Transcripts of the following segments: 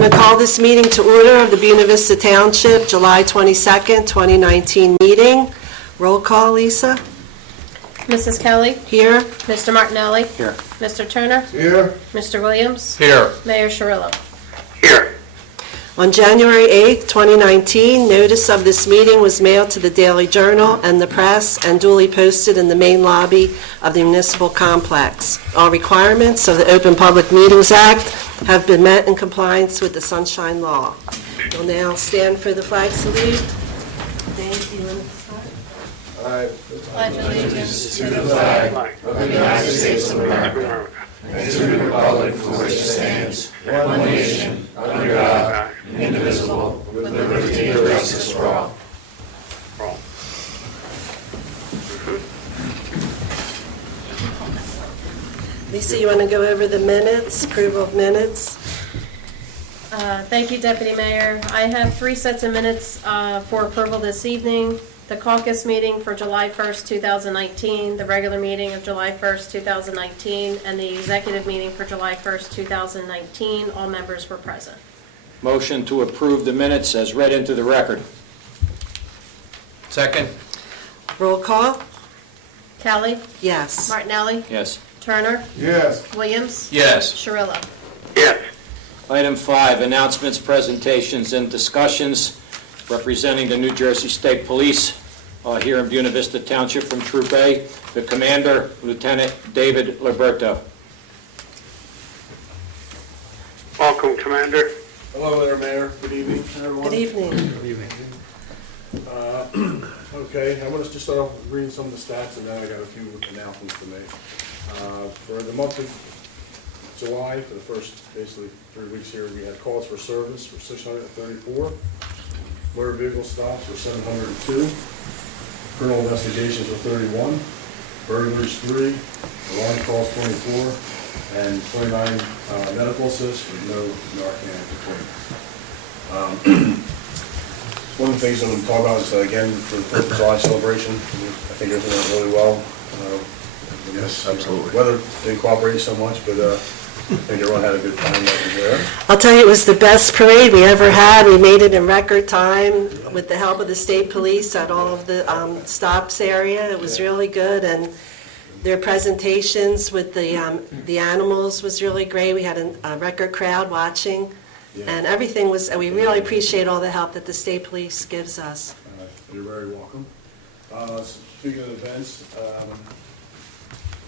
going to call this meeting to order of the Buena Vista Township, July 22nd, 2019 meeting. Roll call, Lisa. Mrs. Kelly. Here. Mr. Martinelli. Here. Mr. Turner. Here. Mr. Williams. Here. Mayor Cirillo. Here. On January 8th, 2019, notice of this meeting was mailed to the Daily Journal and the press and duly posted in the main lobby of the municipal complex. All requirements of the Open Public Meetings Act have been met in compliance with the Sunshine Law. We'll now stand for the flag salute. Thank you. I Pledge allegiance to the flag of the United States of America and to the republic for which it stands, one nation, under God, indivisible, with liberty and justice for all. Lisa, you want to go over the minutes, approval of minutes? Thank you, Deputy Mayor. I have 3 sets of minutes for approval this evening. The caucus meeting for July 1st, 2019, the regular meeting of July 1st, 2019, and the executive meeting for July 1st, 2019. All members were present. Motion to approve the minutes as read into the record. Second. Roll call? Kelly. Yes. Martinelli. Yes. Turner. Yes. Williams. Yes. Cirillo. Yes. Item 5, announcements, presentations, and discussions representing the New Jersey State Police here in Buena Vista Township from Troop A, the Commander, Lieutenant David Liberto. Welcome, Commander. Hello there, Mayor. Good evening, everyone. Good evening. Good evening. Okay, I'm going to just start off reading some of the stats, and then I got a few announcements to make. For the month of July, for the first basically 3 weeks here, we had calls for service for 634. Motor vehicle stops were 702. Criminal investigations were 31. Burglaries 3. Alarm calls 24. And 29 medical assists with no Narcan deployments. One of the things I'm going to talk about is, again, for the 4th of July celebration, I think everything went really well. Yes, absolutely. Weather didn't cooperate so much, but I think everyone had a good time that was there. I'll tell you, it was the best parade we ever had. We made it in record time with the help of the state police at all of the stops area. It was really good, and their presentations with the animals was really great. We had a record crowd watching, and everything was, and we really appreciate all the help that the state police gives us. You're very welcome. Speaking of events,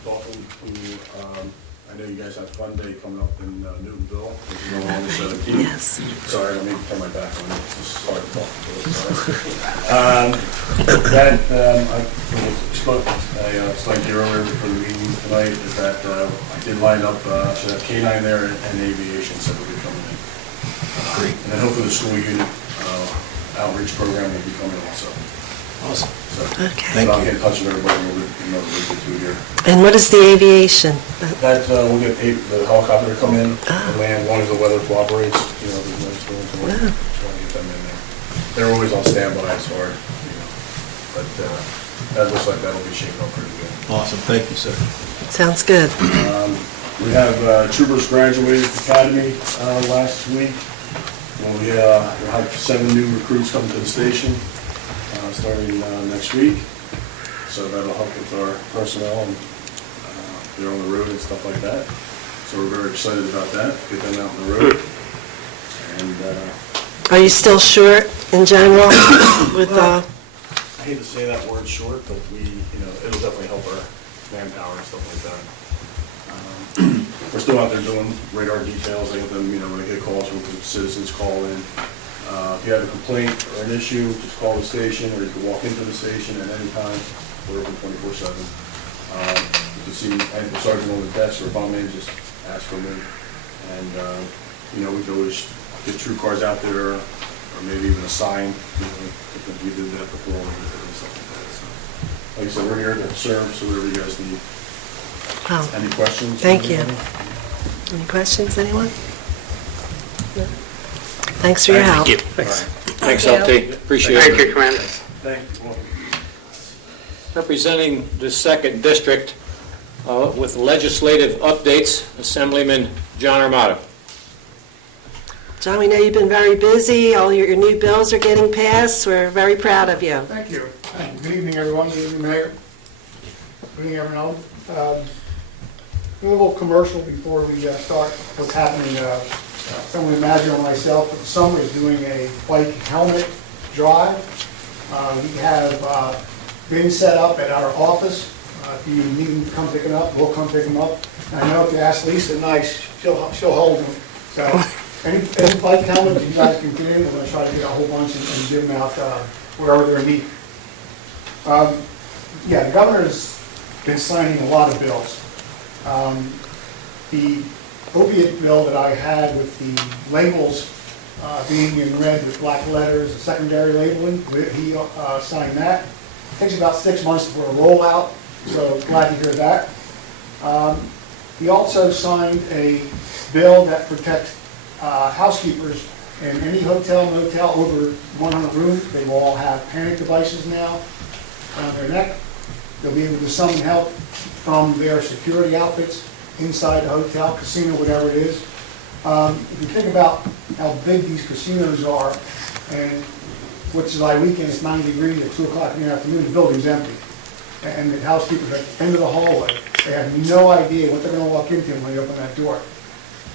talking to, I know you guys have Fun Day coming up in Newtonville, which is on the 17th. Yes. Sorry, I need to turn my back on it. It's just hard to talk to. I explained to you earlier before the meeting tonight is that I did line up, should have K-9 there and aviation separately coming in. Great. And then hopefully the school unit outreach program will be coming also. Awesome. So, Okay. I'll get in touch with everybody in another week or two here. And what is the aviation? That, we'll get the helicopter to come in and land, as long as the weather cooperates, you know, there's no storms to work. Just want to get them in there. They're always on standby, it's hard, you know, but that looks like that'll be shaping up pretty good. Awesome. Thank you, sir. Sounds good. We have troopers graduated from Academy last week. Well, we have 7 new recruits coming to the station starting next week. So that'll help with our personnel and they're on the road and stuff like that. So we're very excited about that, get them out on the road. And Are you still short in general with I hate to say that word short, but it'll definitely help our manpower and stuff like that. We're still out there doing radar details. I get them, when I get calls from citizens, call in. If you have a complaint or an issue, just call the station, or you can walk into the station at any time. We're open 24/7. You can see the sergeant on the desk or a bomb man, just ask for me. And, we can always get troop cars out there, or maybe even a sign. If we did that before, and stuff like that. So, like I said, we're here to serve, so whatever you guys need. Wow. Any questions? Thank you. Any questions, anyone? No? Thanks for your help. Thank you. Thanks. Thanks, Thank LT. Appreciate Thank it. you, Commander. Thank you. Representing the 2nd District with legislative updates, Assemblyman John Armato. John, we know you've been very busy. All your new bills are getting passed. We're very proud of you. Thank you. Good evening, everyone. Good evening, Mayor. Good evening, everyone. A little commercial before we start what's happening. Someone imagine or myself, the summer is doing a bike helmet drive. We have been set up at our office. If you need them to come pick them up, we'll come pick them up. And I know if you ask Lisa Nice, she'll hold them. So any bike helmets you guys can get in, we're going to try to get a whole bunch and give them out wherever they're needed. Yeah, the governor's been signing a lot of bills. The opiate bill that I had with the labels being in red with black letters, the secondary labeling, he signed that. It takes about 6 months for a rollout, so glad to hear that. He also signed a bill that protects housekeepers in any hotel, motel over 100 rooms. They will all have panic devices now around their neck. They'll be able to summon help from their security outfits inside the hotel, casino, whatever it is. If you think about how big these casinos are, and which July weekend is 90 degrees at 2 o'clock in the afternoon, the building's empty. And the housekeepers are at the end of the hallway. They have no idea what they're going to walk into when they open that door.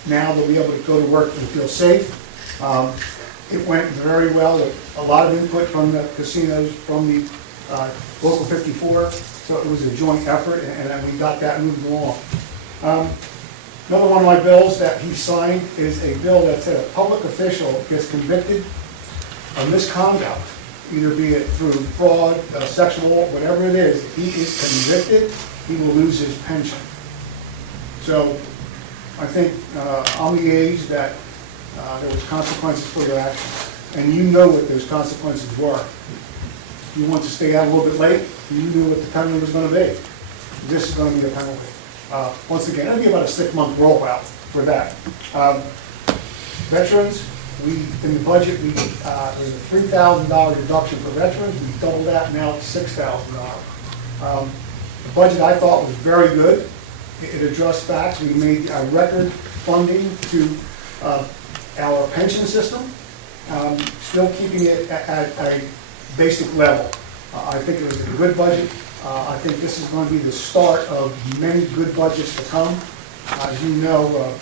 Now they'll be able to go to work and feel safe. It went very well with a lot of input from the casinos, from the Local 54. So it was a joint effort, and we got that moved along. Another one of my bills that he signed is a bill that said a public official gets convicted of misconduct, either be it through fraud, sexual, whatever it is. If he is convicted, he will lose his pension. So I think I'm the age that there was consequences for your actions, and you know what those consequences were. If you want to stay out a little bit late, you knew what the penalty was going to be. This is going to be a penalty. Once again, it'll be about a 6-month rollout for that. Veterans, in the budget, there's a $3,000 reduction for veterans. We doubled that, now it's $6,000. The budget I thought was very good. It addressed facts. We made a record funding to our pension system, still keeping it at a basic level. I think it was a good budget. I think this is going to be the start of many good budgets to come. As you know,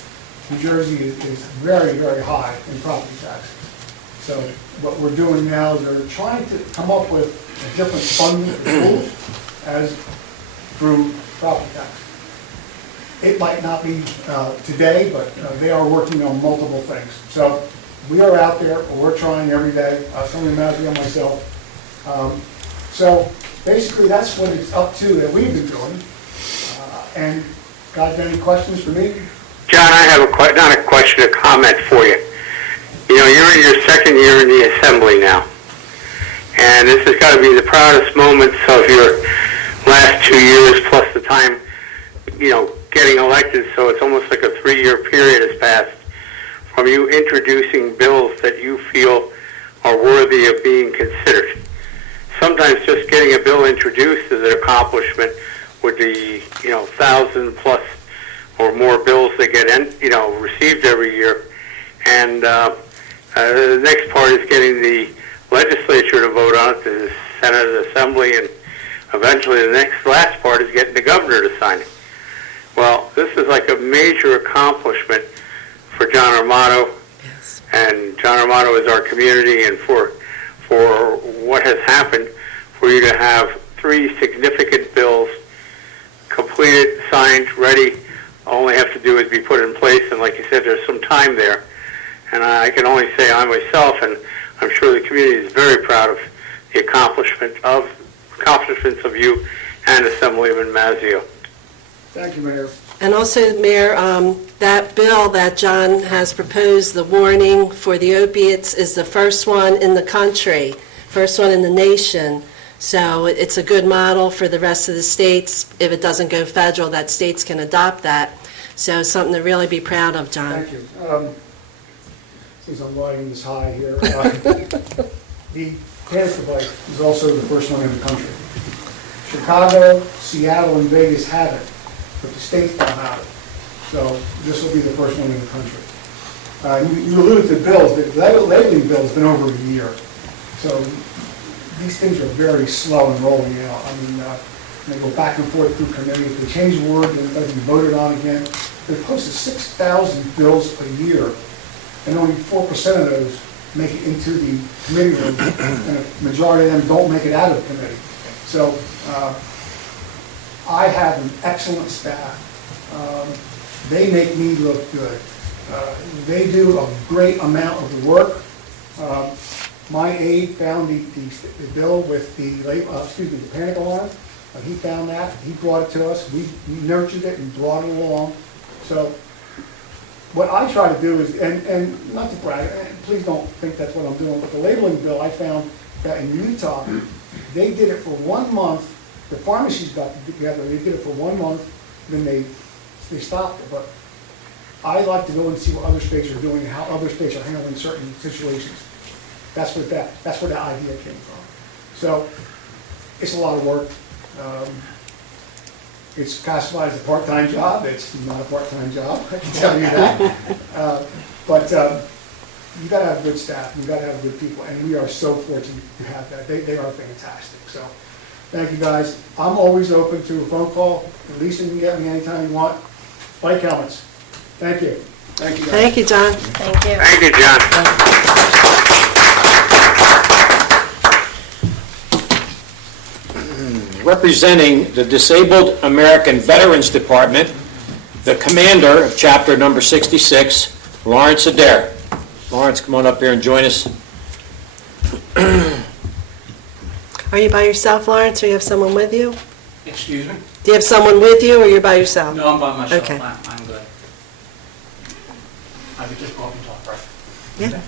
New Jersey is very, very high in property taxes. So what we're doing now is we're trying to come up with a different funding for schools as through property tax. It might not be today, but they are working on multiple things. So we are out there, we're trying every day, Assemblyman Mazzio and myself. So basically that's what it's up to that we've been doing. And guys, any questions for me? John, I have not a question, a comment for you. You know, you're in your second year in the Assembly now. And this has got to be the proudest moments of your last 2 years plus the time, you know, getting elected. So it's almost like a 3-year period has passed from you introducing bills that you feel are worthy of being considered. Sometimes just getting a bill introduced is an accomplishment with the, 1,000 plus or more bills that get, received every year. And the next part is getting the legislature to vote on it, the Senate, Assembly, and eventually the last part is getting the governor to sign it. Well, this is like a major accomplishment for John Armato. Yes. And John Armato is our community, and for what has happened, for you to have 3 significant bills completed, signed, ready. All we have to do is be put in place, and like you said, there's some time there. And I can only say I myself, and I'm sure the community is very proud of the accomplishments of you and Assemblyman Mazzio. Thank you, Mayor. And also, Mayor, that bill that John has proposed, the warning for the opiates, is the first one in the country, first one in the nation. So it's a good model for the rest of the states. If it doesn't go federal, that states can adopt that. So something to really be proud of, John. Thank you. Since I'm riding this high here, the panic device is also the first one in the country. Chicago, Seattle, and Vegas have it, but the states don't have it. So this will be the first one in the country. You alluded to bills, the labeling bill has been over a year. So these things are very slow in rolling out. I mean, they go back and forth through committee. If they change the word, then it doesn't be voted on again. They're close to 6,000 bills a year, and only 4% of those make it into the committee room, and a majority of them don't make it out of the committee. So I have an excellent staff. They make me look good. They do a great amount of the work. My aide found the bill with the panic alarm. He found that, he brought it to us, we nurtured it and brought it along. So what I try to do is, and not to brag, and please don't think that's what I'm doing, but the labeling bill, I found that in Utah, they did it for 1 month. The pharmacies got together, they did it for 1 month, then they stopped it. But I like to go and see what other states are doing, how other states are handling certain situations. That's where that idea came from. So it's a lot of work. It's classified as a part-time job. It's not a part-time job, I can tell you that. But you got to have good staff. You got to have good people, and we are so fortunate to have that. They are fantastic. So thank you guys. I'm always open to a phone call. Lisa, you can get me anytime you want. Bike helmets. Thank you. Thank you, guys. Thank you, John. Thank you. Thank you, John. Representing the Disabled American Veterans Department, the commander of chapter number 66, Lawrence Adair. Lawrence, come on up here and join us. Are you by yourself, Lawrence, or you have someone with you? Excuse me? Do you have someone with you, or you're by yourself? No, I'm by myself. Okay. I'm good. I could just go up and talk, right? Yeah.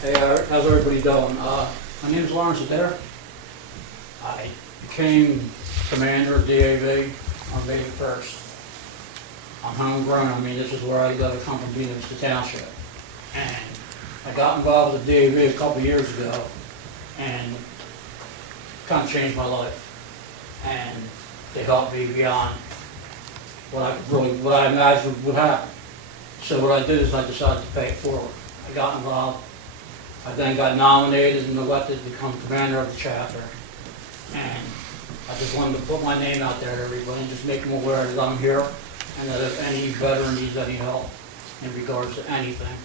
Hey, how's everybody doing? My name's Lawrence Adair. I became commander of DAV on May 1st. I'm homegrown. I mean, this is where I got to come from, Vista Township. And I got involved with DAV a couple years ago, and kind of changed my life. And they helped me beyond what I imagined would happen. So what I did is I decided to pay it forward. I got involved. I then got nominated and elected to become commander of the chapter. And I just wanted to put my name out there to everybody and just make them aware that I'm here, and that if any veteran needs any help in regards to anything,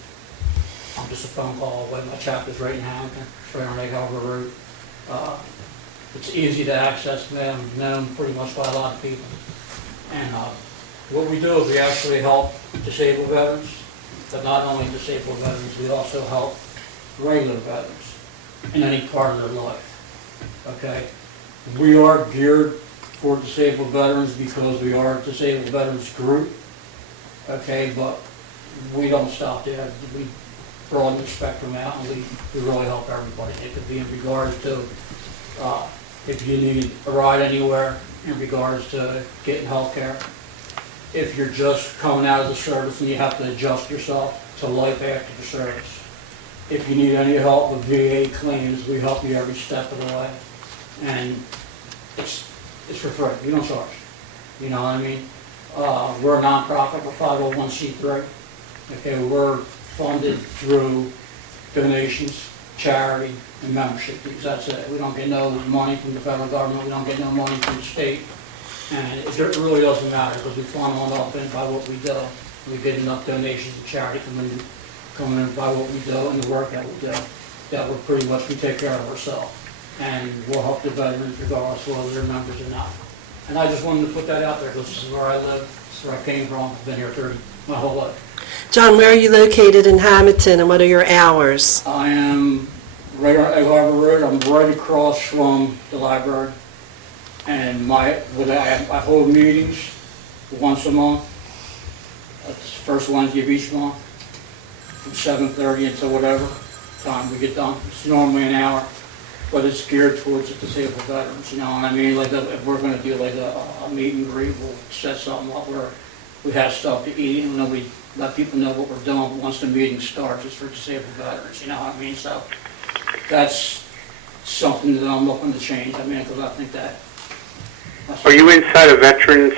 I'm just a phone call away. My chapter's right in Hamilton, straight on Egg Harbor Road. It's easy to access them, known pretty much by a lot of people. And what we do is we actually help disabled veterans, but not only disabled veterans, we also help regular veterans in any part of their life. Okay? We are geared for disabled veterans because we are a disabled veterans group. Okay, but we don't stop there. We broaden the spectrum out, and we really help everybody. It could be in regards to if you need a ride anywhere, in regards to getting health care. If you're just coming out of the service and you have to adjust yourself to life after the service. If you need any help with VA claims, we help you every step of the way. And it's for free. We don't charge. You know what I mean? We're a nonprofit. We're 501c3. Okay, we're funded through donations, charity, and membership fees. That's it. We don't get no money from the federal government. We don't get no money from the state. And it really doesn't matter because we fund on up in by what we do. We get enough donations and charity coming in by what we do and the work that we do. That we're pretty much, we take care of ourselves. And we'll help the veterans regardless of whether they're members or not. And I just wanted to put that out there because this is where I live, this is where I came from. I've been here my whole life. John, where are you located in Hamilton, and what are your hours? I am right on Egg Harbor Road. I'm right across from the library. And I hold meetings once a month. That's the first Wednesday of each month, from 7:30 until whatever time we get done. It's normally an hour, but it's geared towards the disabled veterans. You know what I mean? Like if we're going to do like a meet and greet, we'll set something up where we have stuff to eat, and then we let people know what we're doing once the meeting starts. It's for disabled veterans. You know what I mean? So that's something that I'm looking to change. I mean, because I think that. Are you inside a veterans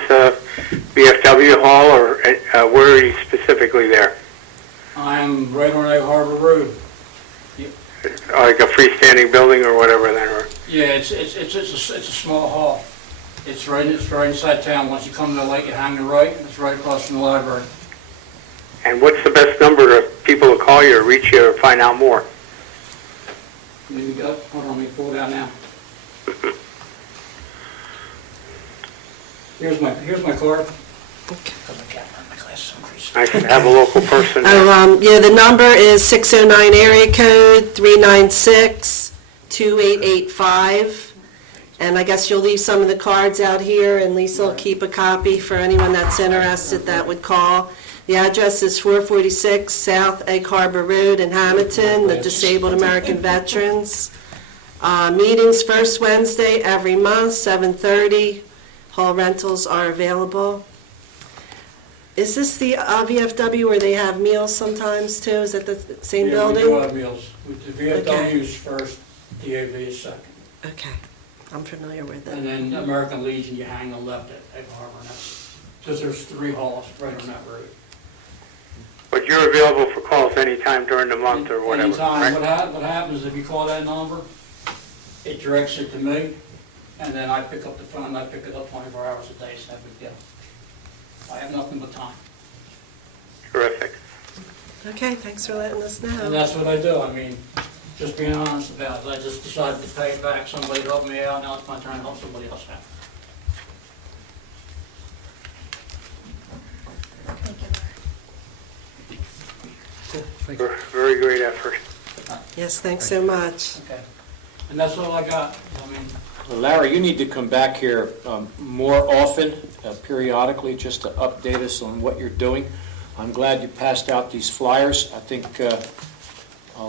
VFW hall, or where are you specifically there? I am right on Egg Harbor Road. Like a freestanding building or whatever then, or? Yeah, it's a small hall. It's right inside town. Once you come to the lake, you hang the right, and it's right across from the library. And what's the best number of people to call you or reach you or find out more? Hold on, let me pull it out now. Here's my card. Nice to have a local person. Yeah, the number is 609 area code 396-2885. And I guess you'll leave some of the cards out here, and Lisa will keep a copy for anyone that's interested that would call. The address is 446 South Egg Harbor Road in Hamilton, the Disabled American Veterans. Meetings first Wednesday every month, 7:30. Hall rentals are available. Is this the VFW where they have meals sometimes too? Is that the same Yeah, building? we do have meals. The Okay. VFW is first, DAV is second. Okay, I'm familiar with And it. then American Legion, you hang a left at Egg Harbor. Because there's 3 halls right on that road. But you're available for calls anytime during the month or whatever, Anytime. right? What happens is if you call that number, it directs it to me, and then I pick up the phone, and I pick it up 24 hours a day, so no big deal. I have nothing but time. Terrific. Okay, thanks for letting us And know. that's what I do. I mean, just being honest about it. I just decided to pay it back. Somebody helped me out, now it's my turn to help somebody else out. Very great effort. Yes, thanks so much. Okay. And that's all I got. I mean, Larry, you need to come back here more often, periodically, just to update us on what you're doing. I'm glad you passed out these flyers. I think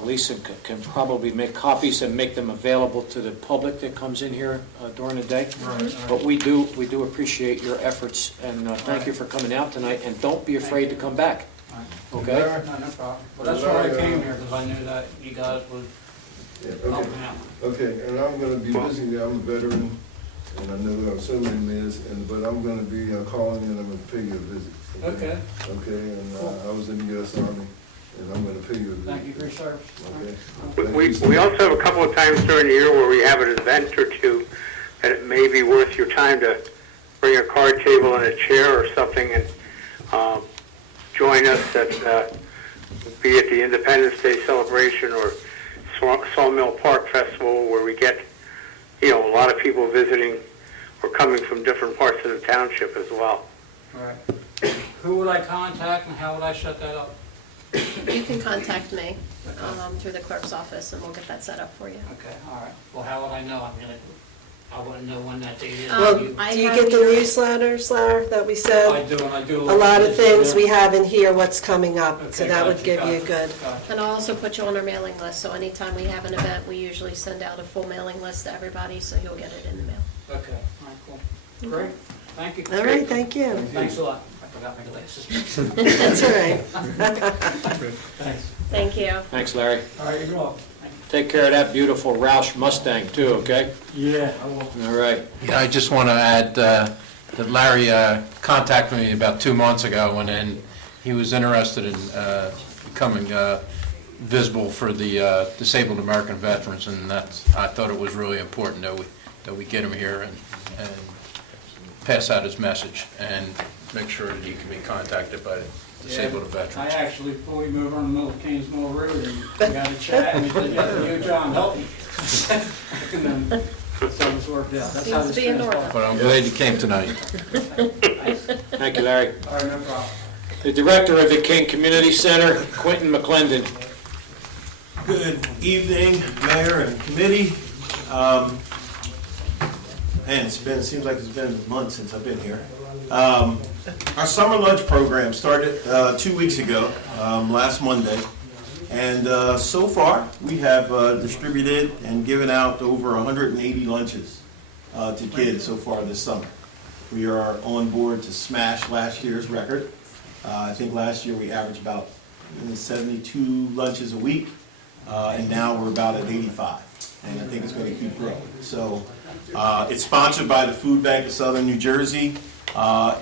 Lisa can probably make copies and make them available to the public that comes in here during the day. Right. But we do appreciate your efforts, and thank you for coming out tonight, and don't be afraid to come back, okay? no problem. Well, that's why I came here, because I knew that you guys would Yeah, help okay, me out. okay, and I'm gonna be visiting there, I'm a veteran, and I know so many is, but I'm gonna be calling in, I'm gonna pay you a visit. Okay. Okay, and I was in the U.S. Army, and I'm gonna pay you a visit. Thank you for your service. Okay. We also have a couple of times during the year where we have an event or two that it may be worth your time to bring a card table and a chair or something and join us at, be it the Independence Day celebration or Sawmill Park Festival, where we get, a lot of people visiting or coming from different parts of the township as well. All right. Who would I contact and how would I set that up? You can contact me through the clerk's office, and we'll get that set up for you. Okay, all right. Well, how would I know? I mean, I wouldn't know when that date is. Well, You- I do you have get the your- newsletters, Larry, that we I send? do, and I do. A lot of things we Yeah. have in here, what's coming up, so Okay, that would gotcha, give you a gotcha, good. gotcha. And I'll also put you on our mailing list, so anytime we have an event, we usually send out a full mailing list to everybody, so you'll get it in the mail. Okay, all right, cool. Great, thank you. All right, thank you. Thanks a lot. I forgot my glasses. That's all right. Thanks. Thank you. Thanks, Larry. All right, you're welcome. Thank Take care of that beautiful Roush Mustang, too, okay? you. Yeah, I will. All right. Yeah, I just want to add that Larry contacted me about 2 months ago, and he was interested in becoming visible for the disabled American veterans, and I thought it was really important that we get him here and pass out his message and make sure that he can be contacted by disabled I veterans. actually pulled him over on the middle of Kane's Mill Road, and we got a chat, and he said, yeah, you, John, help me. And then, so it's worked out. That's how Seems this to be in transpired. order. But I'm glad you came tonight. Thank you, Larry. All right, no problem. The Director of the King Community Center, Quentin McClendon. Good evening, Mayor and committee. And seems like it's been months since I've been here. Our summer lunch program started 2 weeks ago, last Monday. And so far, we have distributed and given out over 180 lunches to kids so far this summer. We are on board to smash last year's record. I think last year we averaged about 72 lunches a week, and now we're about at 85. And I think it's going to keep growing. So it's sponsored by the Food Bank of Southern New Jersey.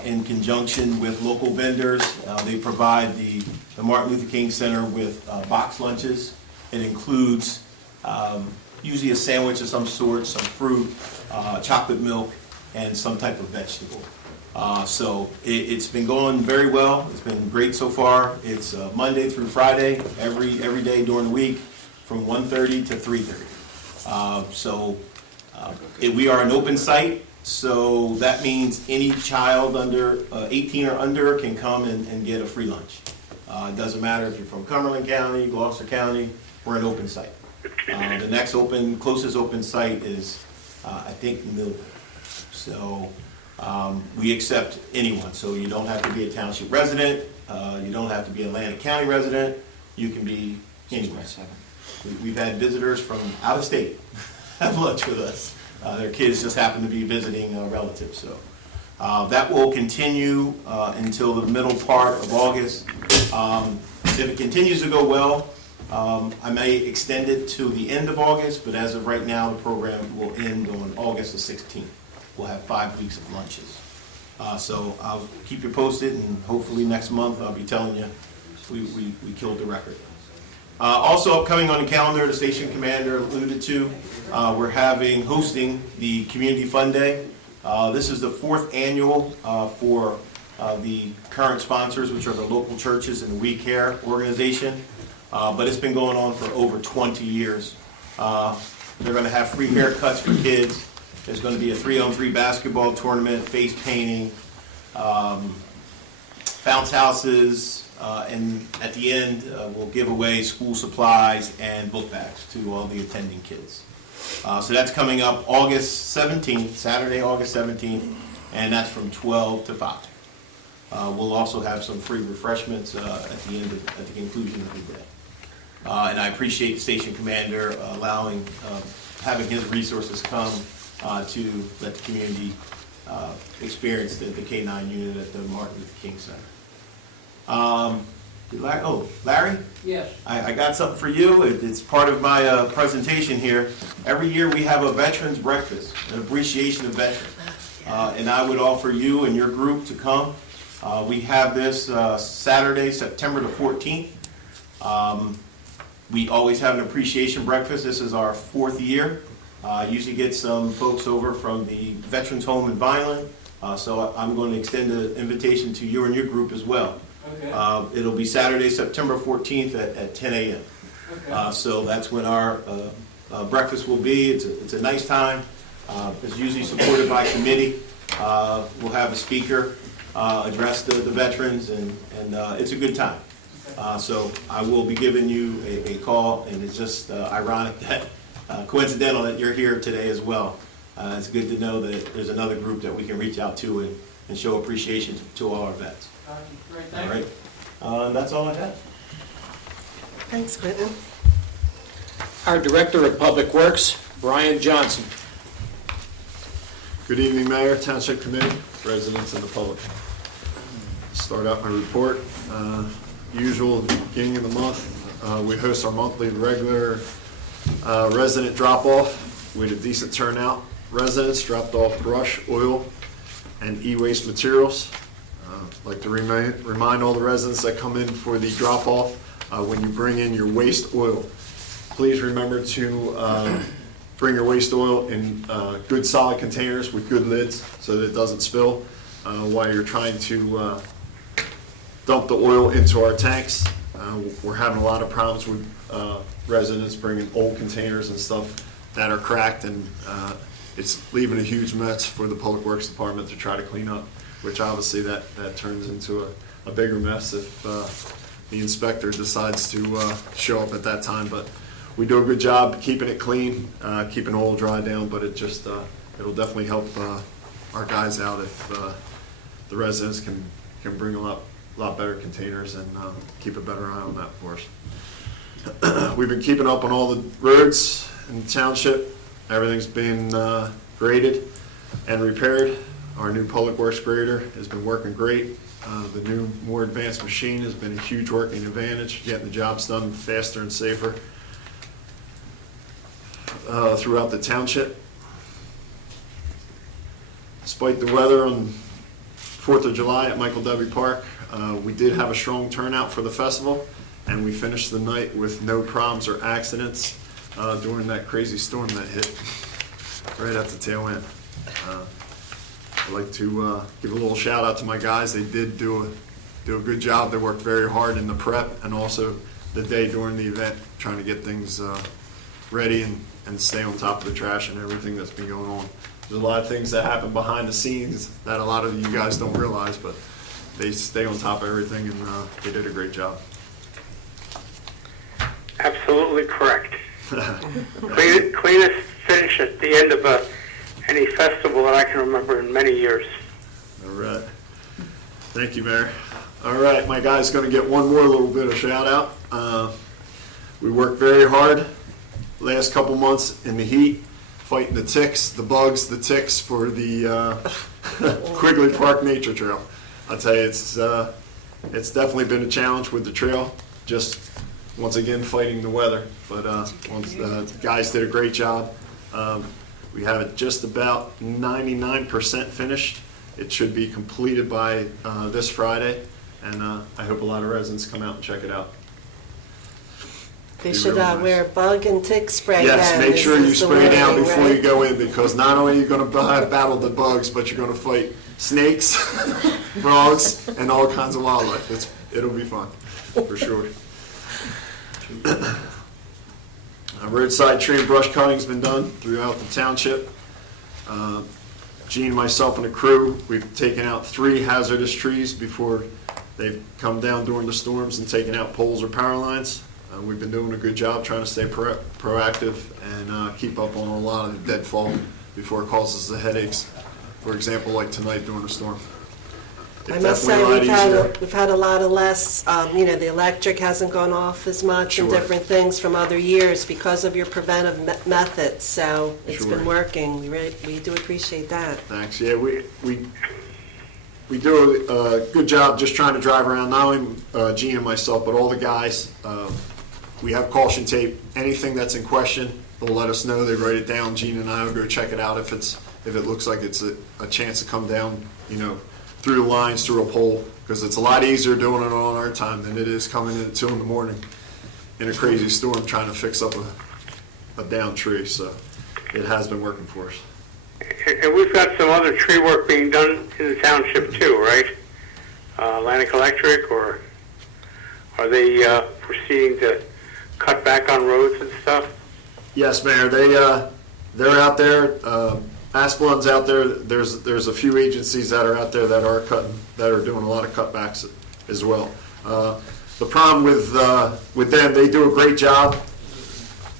in conjunction with local vendors. They provide the Martin Luther King Center with box lunches. It includes usually a sandwich of some sort, some fruit, chocolate milk, and some type of vegetable. So it's been going very well. It's been great so far. It's Monday through Friday, every day during the week, from 1:30 to 3:30. We are an open site, so that means any child under 18 or under can come and get a free lunch. It doesn't matter if you're from Cumberland County, Gloucester County, we're an open site. The next closest open site is, I think, Millville. So we accept anyone. So you don't have to be a township resident. You don't have to be a Atlantic County resident. You can be anywhere. We've had visitors from out of state have lunch with us. Their kids just happen to be visiting relatives. So that will continue until the middle part of August. If it continues to go well, I may extend it to the end of August, but as of right now, the program will end on August the 16th. We'll have 5 weeks of lunches. So I'll keep you posted, and hopefully next month I'll be telling you we killed the record. Also upcoming on the calendar, the station commander alluded to, we're hosting the Community Fun Day. This is the 4th annual for the current sponsors, which are the local churches and the We Care organization. But it's been going on for over 20 years. They're going to have free haircuts for kids. There's going to be a 3-on-3 basketball tournament, face painting, bounce houses, and at the end, we'll give away school supplies and book bags to all the attending kids. So that's coming up August 17th, Saturday, August 17th, and that's from 12 to 5. We'll also have some free refreshments at the conclusion of the day. And I appreciate the station commander having his resources come to let the community experience the K-9 unit at the Martin Luther King Center. Larry? Yes. I got something for you. It's part of my presentation here. Every year we have a veterans breakfast, an appreciation of veterans. And I would offer you and your group to come. We have this Saturday, September the 14th. We always have an appreciation breakfast. This is our 4th year. Usually get some folks over from the Veterans Home in Vineland. So I'm going to extend an invitation to you and your group as well. Okay. It'll be Saturday, September 14th at 10 a.m. Okay. So that's when our breakfast will be. It's a nice time. It's usually supported by committee. We'll have a speaker address the veterans, and it's a good time. So I will be giving you a call, and it's just ironic that, coincidental that you're here today as well. It's good to know that there's another group that we can reach out to and show appreciation to all our vets. Great, all right. That's all I have. Thanks, Quentin. Our Director of Public Works, Brian Johnson. Good evening, Mayor, Township Committee, residents, and the public. Start out my report. Usual at the beginning of the month, we host our monthly regular resident drop-off. We had a decent turnout. Residents dropped off brush, oil, and e-waste materials. I'd like to remind all the residents that come in for the drop-off, when you bring in your waste oil, please remember to bring your waste oil in good solid containers with good lids so that it doesn't spill while you're trying to dump the oil into our tanks. We're having a lot of problems with residents bringing old containers and stuff that are cracked, and it's leaving a huge mess for the Public Works Department to try to clean up, which obviously that turns into a bigger mess if the inspector decides to show up at that time. But we do a good job keeping it clean, keeping oil dry down, but it'll definitely help our guys out if the residents can bring a lot better containers and keep a better eye on that for us. We've been keeping up on all the roads in the township. Everything's been graded and repaired. Our new Public Works grader has been working great. The new, more advanced machine has been a huge working advantage, getting the jobs done faster and safer throughout the township. Despite the weather on 4th of July at Michael W. Park. We did have a strong turnout for the festival, and we finished the night with no problems or accidents during that crazy storm that hit right at the tail end. I'd like to give a little shout out to my guys. They did do a good job. They worked very hard in the prep and also the day during the event, trying to get things ready and stay on top of the trash and everything that's been going on. There's a lot of things that happen behind the scenes that a lot of you guys don't realize, but they stay on top of everything, and they did a great job. Absolutely correct. Cleanest finish at the end of any festival that I can remember in many years. All right. Thank you, Mayor. All right, my guy's going to get one more little bit of shout out. We worked very hard last couple months in the heat, fighting the ticks, the bugs, the ticks for the Quigley Park Nature Trail. I'll tell you, it's definitely been a challenge with the trail, just once again fighting the weather. But the guys did a great job. We have it just about 99% finished. It should be completed by this Friday, and I hope a lot of residents come out and check it out. They Be should real nice. wear bug and tick spray. Yes, then. make This sure you is the spray down warning, before right? you go in, because not only are you going to battle the bugs, but you're going to fight snakes, frogs, and all kinds of wildlife. It'll be fun, for sure. Roadside tree and brush cutting's been done throughout the township. Gene, myself, and the crew, we've taken out 3 hazardous trees before they've come down during the storms and taken out poles or power lines. We've been doing a good job trying to stay proactive and keep up on a lot of the deadfall before it causes the headaches. For example, like tonight during the storm. I It's must definitely say, a lot easier. we've had a lot of less, the electric hasn't gone off as much and Sure. different things from other years because of your preventive methods, so it's Sure. been working. We do appreciate that. Thanks. Yeah, we do a good job just trying to drive around, not only Gene and myself, but all the guys. We have caution tape. Anything that's in question, they'll let us know. They write it down. Gene and I will go check it out if it looks like it's a chance to come down, through the lines, through a pole, because it's a lot easier doing it on our time than it is coming in at 2 in the morning in a crazy storm trying to fix up a downed tree. So it has been working for us. And we've got some other tree work being done in the township too, right? Atlantic Electric, or are they proceeding to cut back on roads and stuff? Yes, Mayor, they're out there, Asplund's out there, there's a few agencies that are out there that are doing a lot of cutbacks as well. The problem with them, they do a great job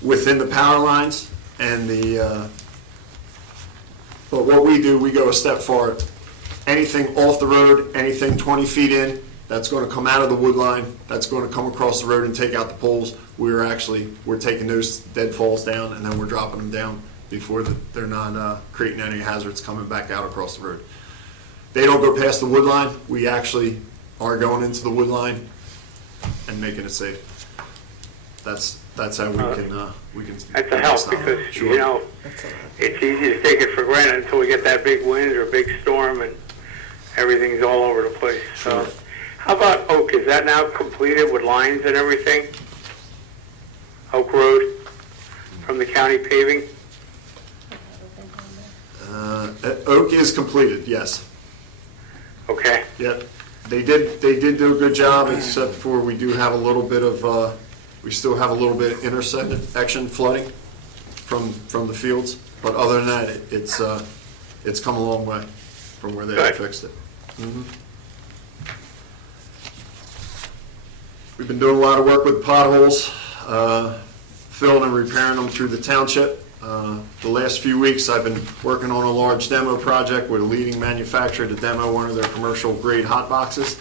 within the power lines and but what we do, we go a step forward. Anything off the road, anything 20 feet in, that's going to come out of the wood line, that's going to come across the road and take out the poles. We're taking those deadfalls down, and then we're dropping them down before they're not creating any hazards coming back out across the road. They don't go past the wood line. We actually are going into the wood line and making it safe. That's how we can. That's a help, stop. because, Sure. it's easy to take it for granted until we get that big wind or big storm and everything's all over the place. Sure. So, how about Oak? Is that now completed with lines and everything? Oak Road from the county paving? Oak is completed, yes. Okay. Yep. They did do a good job, except for we do have a little bit of, we still have a little bit of intersection flooding from the fields. But other than that, it's come a long way from where they Good. fixed it. Mhm. We've been doing a lot of work with potholes, filling and repairing them through the township. The last few weeks, I've been working on a large demo project with a leading manufacturer to demo one of their commercial grade hot boxes.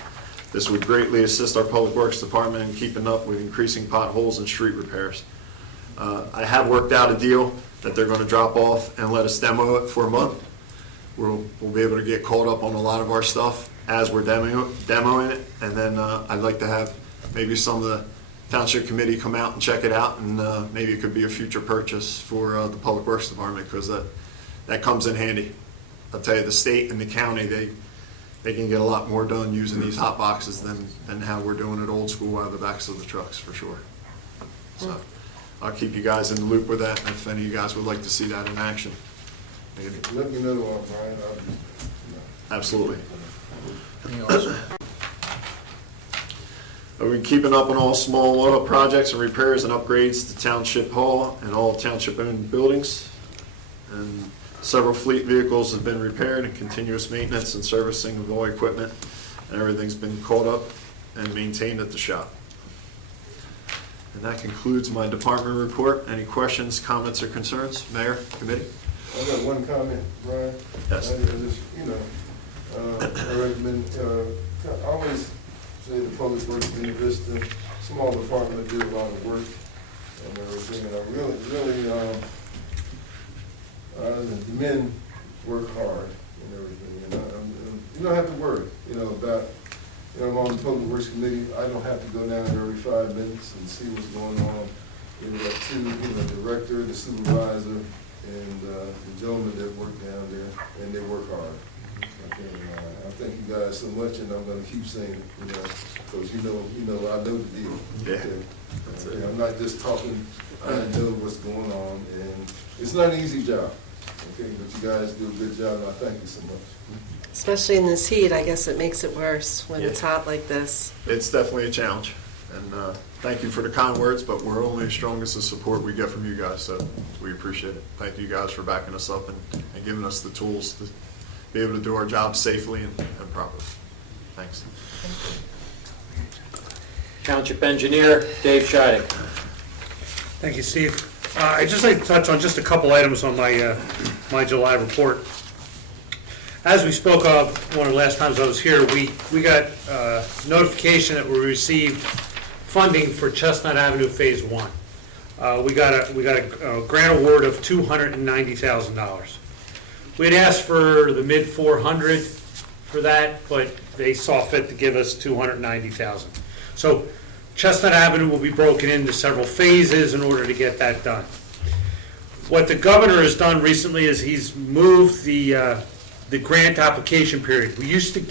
This would greatly assist our Public Works Department in keeping up with increasing potholes and street repairs. I have worked out a deal that they're going to drop off and let us demo it for a month. We'll be able to get caught up on a lot of our stuff as we're demoing it, and then I'd like to have maybe some of the Township Committee come out and check it out, and maybe it could be a future purchase for the Public Works Department, because that comes in handy. I'll tell you, the state and the county, they they can get a lot more done using these hot boxes than how we're doing it old school out of the backs of the trucks, for sure. So I'll keep you guys in the loop with that, and if any of you guys would like to see that in action, maybe. Let me know, Brian. Absolutely. We've been keeping up on all small projects and repairs and upgrades to Township Hall and all township-owned buildings. And several fleet vehicles have been repaired, and continuous maintenance and servicing of all equipment, and everything's been caught up and maintained at the shop. And that concludes my department report. Any questions, comments, or concerns? Mayor, committee? I got one comment, Brian. Yes. I just, I recommend, I always say the public works in Vista, small department, do a lot of work and everything, and I really, the men work hard and everything, and you don't have to worry, about, I'm on the public works committee, I don't have to go down there every 5 minutes and see what's going on. We got two, the director, the supervisor, and the gentleman that work down there, and they work hard. Okay, I thank you guys so much, and I'm gonna keep saying it, because I know the deal. Yeah. Okay, I'm not just talking, I know what's going on, and it's not an easy job, okay, but you guys do a good job, and I thank you so much. Especially in this heat, I guess it makes it worse when it's hot like this. It's definitely a challenge, and thank you for the kind words, but we're only as strong as the support we get from you guys, so we appreciate it. Thank you guys for backing us up and giving us the tools to be able to do our job safely and properly. Thanks. Township Engineer Dave Scheiding. Thank you, Steve. I'd just like to touch on just a couple items on my July report. As we spoke of one of the last times I was here, we got notification that we received funding for Chestnut Avenue Phase 1. We got a grant award of $290,000. We had asked for the mid 400 for that, but they saw fit to give us $290,000. So Chestnut Avenue will be broken into several phases in order to get that done. What the governor has done recently is he's moved the grant application period. We used to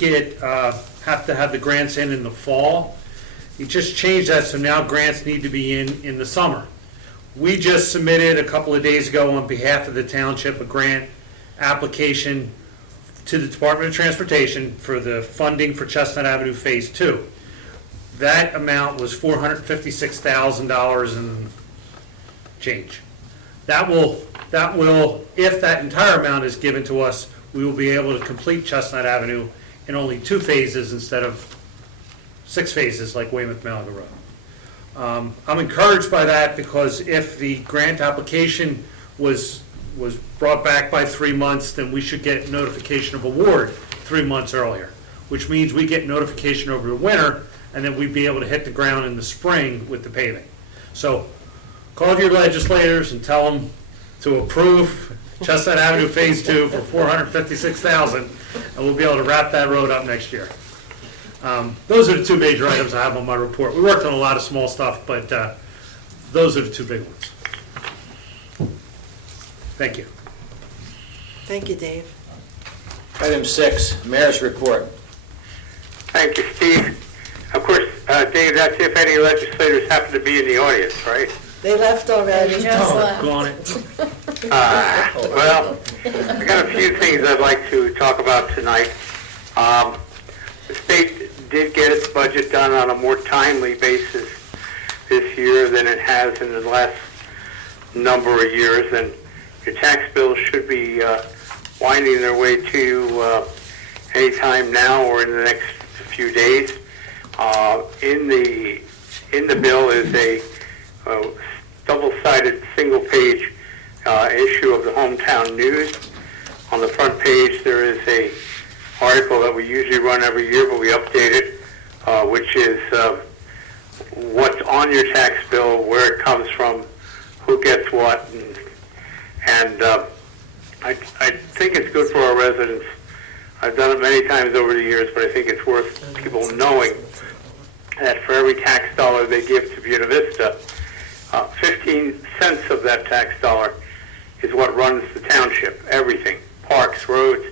have to have the grants in the fall. He just changed that, so now grants need to be in the summer. We just submitted a couple of days ago on behalf of the township a grant application to the Department of Transportation for the funding for Chestnut Avenue Phase 2. That amount was $456,000 and change. That will, if that entire amount is given to us, we will be able to complete Chestnut Avenue in only 2 phases instead of 6 phases like Weymouth-Malaga Road. I'm encouraged by that because if the grant application was brought back by 3 months, then we should get notification of award 3 months earlier, which means we get notification over the winter, and then we'd be able to hit the ground in the spring with the paving. So call your legislators and tell them to approve Chestnut Avenue Phase 2 for $456,000, and we'll be able to wrap that road up next year. Those are the 2 major items I have on my report. We worked on a lot of small stuff, but those are the 2 big ones. Thank you. Thank you, Dave. Item 6, Mayor's Report. Thank you, Steve. Of course, Dave, that's if any legislators happen to be in the audience, right? They left already. Just left. Go on it. Well, I got a few things I'd like to talk about tonight. The state did get its budget done on a more timely basis this year than it has in the last number of years, and your tax bills should be winding their way to any time now or in the next few days. In the bill is a double-sided, single-page issue of the Hometown News. On the front page, there is a article that we usually run every year, but we update it, which is what's on your tax bill, where it comes from, who gets what, and I think it's good for our residents. I've done it many times over the years, but I think it's worth people knowing that for every tax dollar they give to Buena Vista, 15 cents of that tax dollar is what runs the township, everything, parks, roads,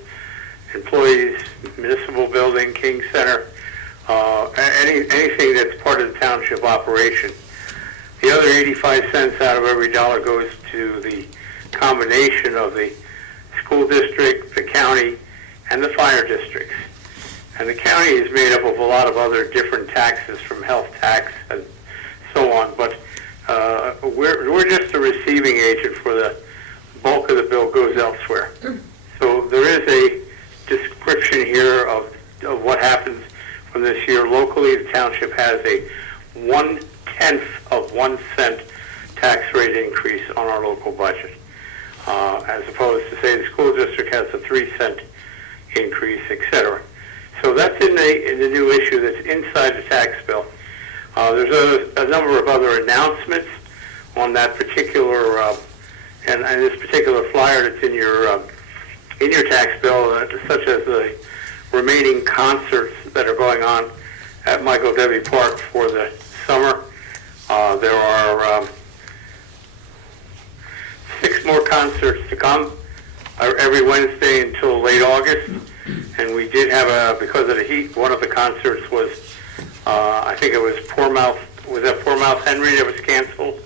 employees, municipal building, King Center, anything that's part of the township operation. The other 85 cents out of every dollar goes to the combination of the school district, the county, and the fire districts. And the county is made up of a lot of other different taxes, from health tax and so on, but we're just a receiving agent for the bulk of the bill goes elsewhere. So there is a description here of what happens from this year. Locally, the township has a 1/10 of 1 cent tax rate increase on our local budget, as opposed to, say, the school district has a 3-cent increase, etc. So that's in the new issue that's inside the tax bill. There's a number of other announcements on that particular, and this particular flyer that's in your tax bill, such as the remaining concerts that are going on at Michael Debbie Park for the summer. There are 6 more concerts to come every Wednesday until late August. And we did have because of the heat, one of the concerts was, I think it was Portsmouth Henry that was canceled,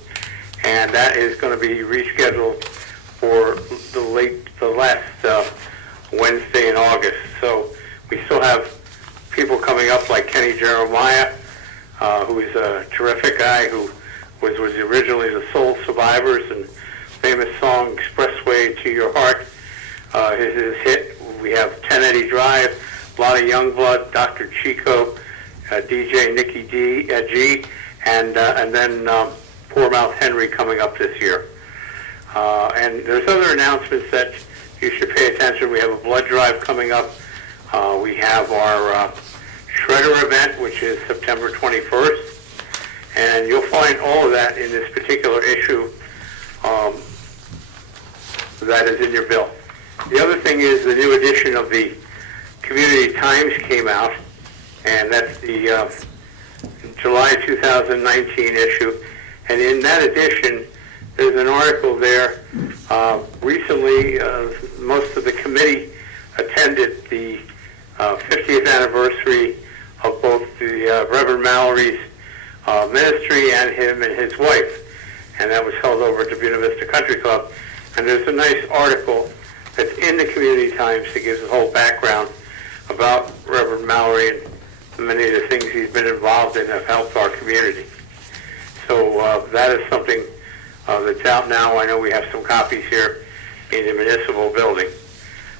and that is going to be rescheduled for the last Wednesday in August. So we still have people coming up like Kenny Jeremiah, who is a terrific guy, who was originally the Soul Survivors, and famous song Expressway to Your Heart, his hit. We have 1080 Drive, a lot of young blood, Dr. Chico, DJ Nicky G, and then Portsmouth Henry coming up this year. And there's other announcements that you should pay attention. We have a blood drive coming up. We have our Shredder event, which is September 21st. And you'll find all of that in this particular issue that is in your bill. The other thing is the new edition of the Community Times came out, and that's the July 2019 issue. And in that edition, there's an article there. Recently, most of the committee attended the 50th anniversary of both the Reverend Mallory's ministry and him and his wife. And that was held over at the Buena Vista Country Club. And there's a nice article that's in the Community Times that gives the whole background about Reverend Mallory and many of the things he's been involved in have helped our community. So that is something that's out now. I know we have some copies here in the municipal building.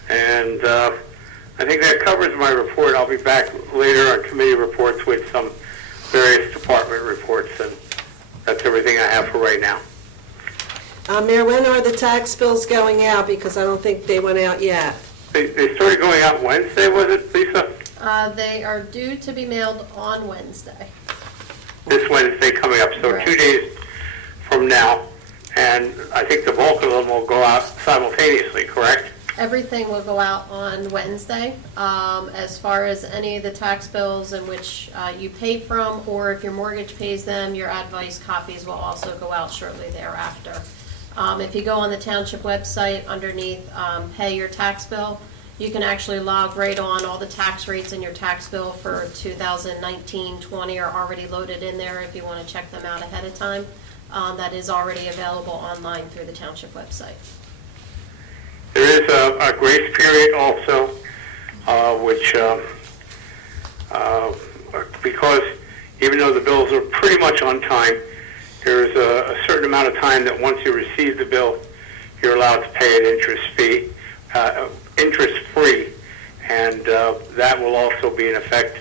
And I think that covers my report. I'll be back later on committee reports with some various department reports, and that's everything I have for right now. Mayor, when are the tax bills going out? Because I don't think they went out yet. They started going out Wednesday, was it, Lisa? They are due to be mailed on Wednesday. This Wednesday coming up, so Right. 2 days from now. And I think the bulk of them will go out simultaneously, correct? Everything will go out on Wednesday. As far as any of the tax bills in which you pay from, or if your mortgage pays them, your advice copies will also go out shortly thereafter. If you go on the township website underneath pay your tax bill, you can actually log right on. All the tax rates in your tax bill for 2019-20 are already loaded in there if you want to check them out ahead of time. That is already available online through the township website. There is a grace period also, which, because even though the bills are pretty much on time, there's a certain amount of time that once you receive the bill, you're allowed to pay an interest-free, and that will also be in effect.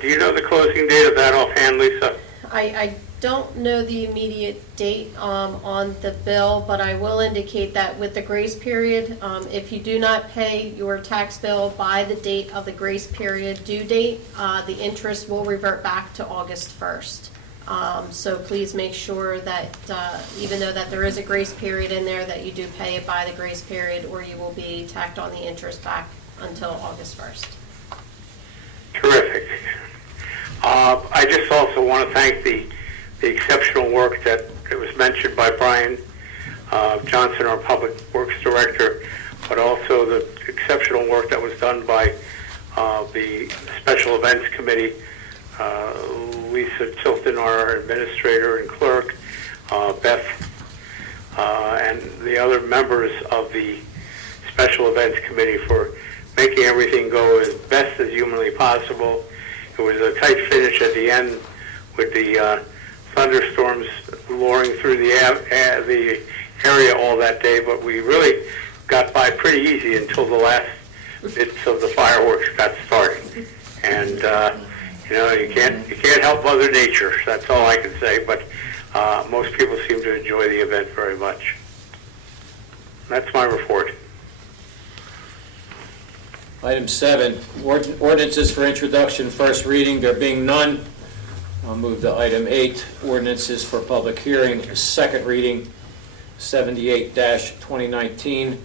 Do you know the closing date of that offhand, Lisa? I don't know the immediate date on the bill, but I will indicate that with the grace period, if you do not pay your tax bill by the date of the grace period due date, the interest will revert back to August 1st. So please make sure that even though that there is a grace period in there, that you do pay it by the grace period, or you will be tacked on the interest back until August 1st. Terrific. I just also want to thank the exceptional work that it was mentioned by Brian Johnson, our Public Works Director, but also the exceptional work that was done by the Special Events Committee, Lisa Tilton, our administrator and clerk, Beth, and the other members of the Special Events Committee for making everything go as best as humanly possible. It was a tight finish at the end with the thunderstorms roaring through the area all that day, but we really got by pretty easy until the last bits of the fireworks got started. And you can't help Mother Nature. That's all I can say. But most people seem to enjoy the event very much. That's my report. Item 7, ordinances for introduction, first reading, there being none. I'll move to item 8, ordinances for public hearing, second reading, 78-2019,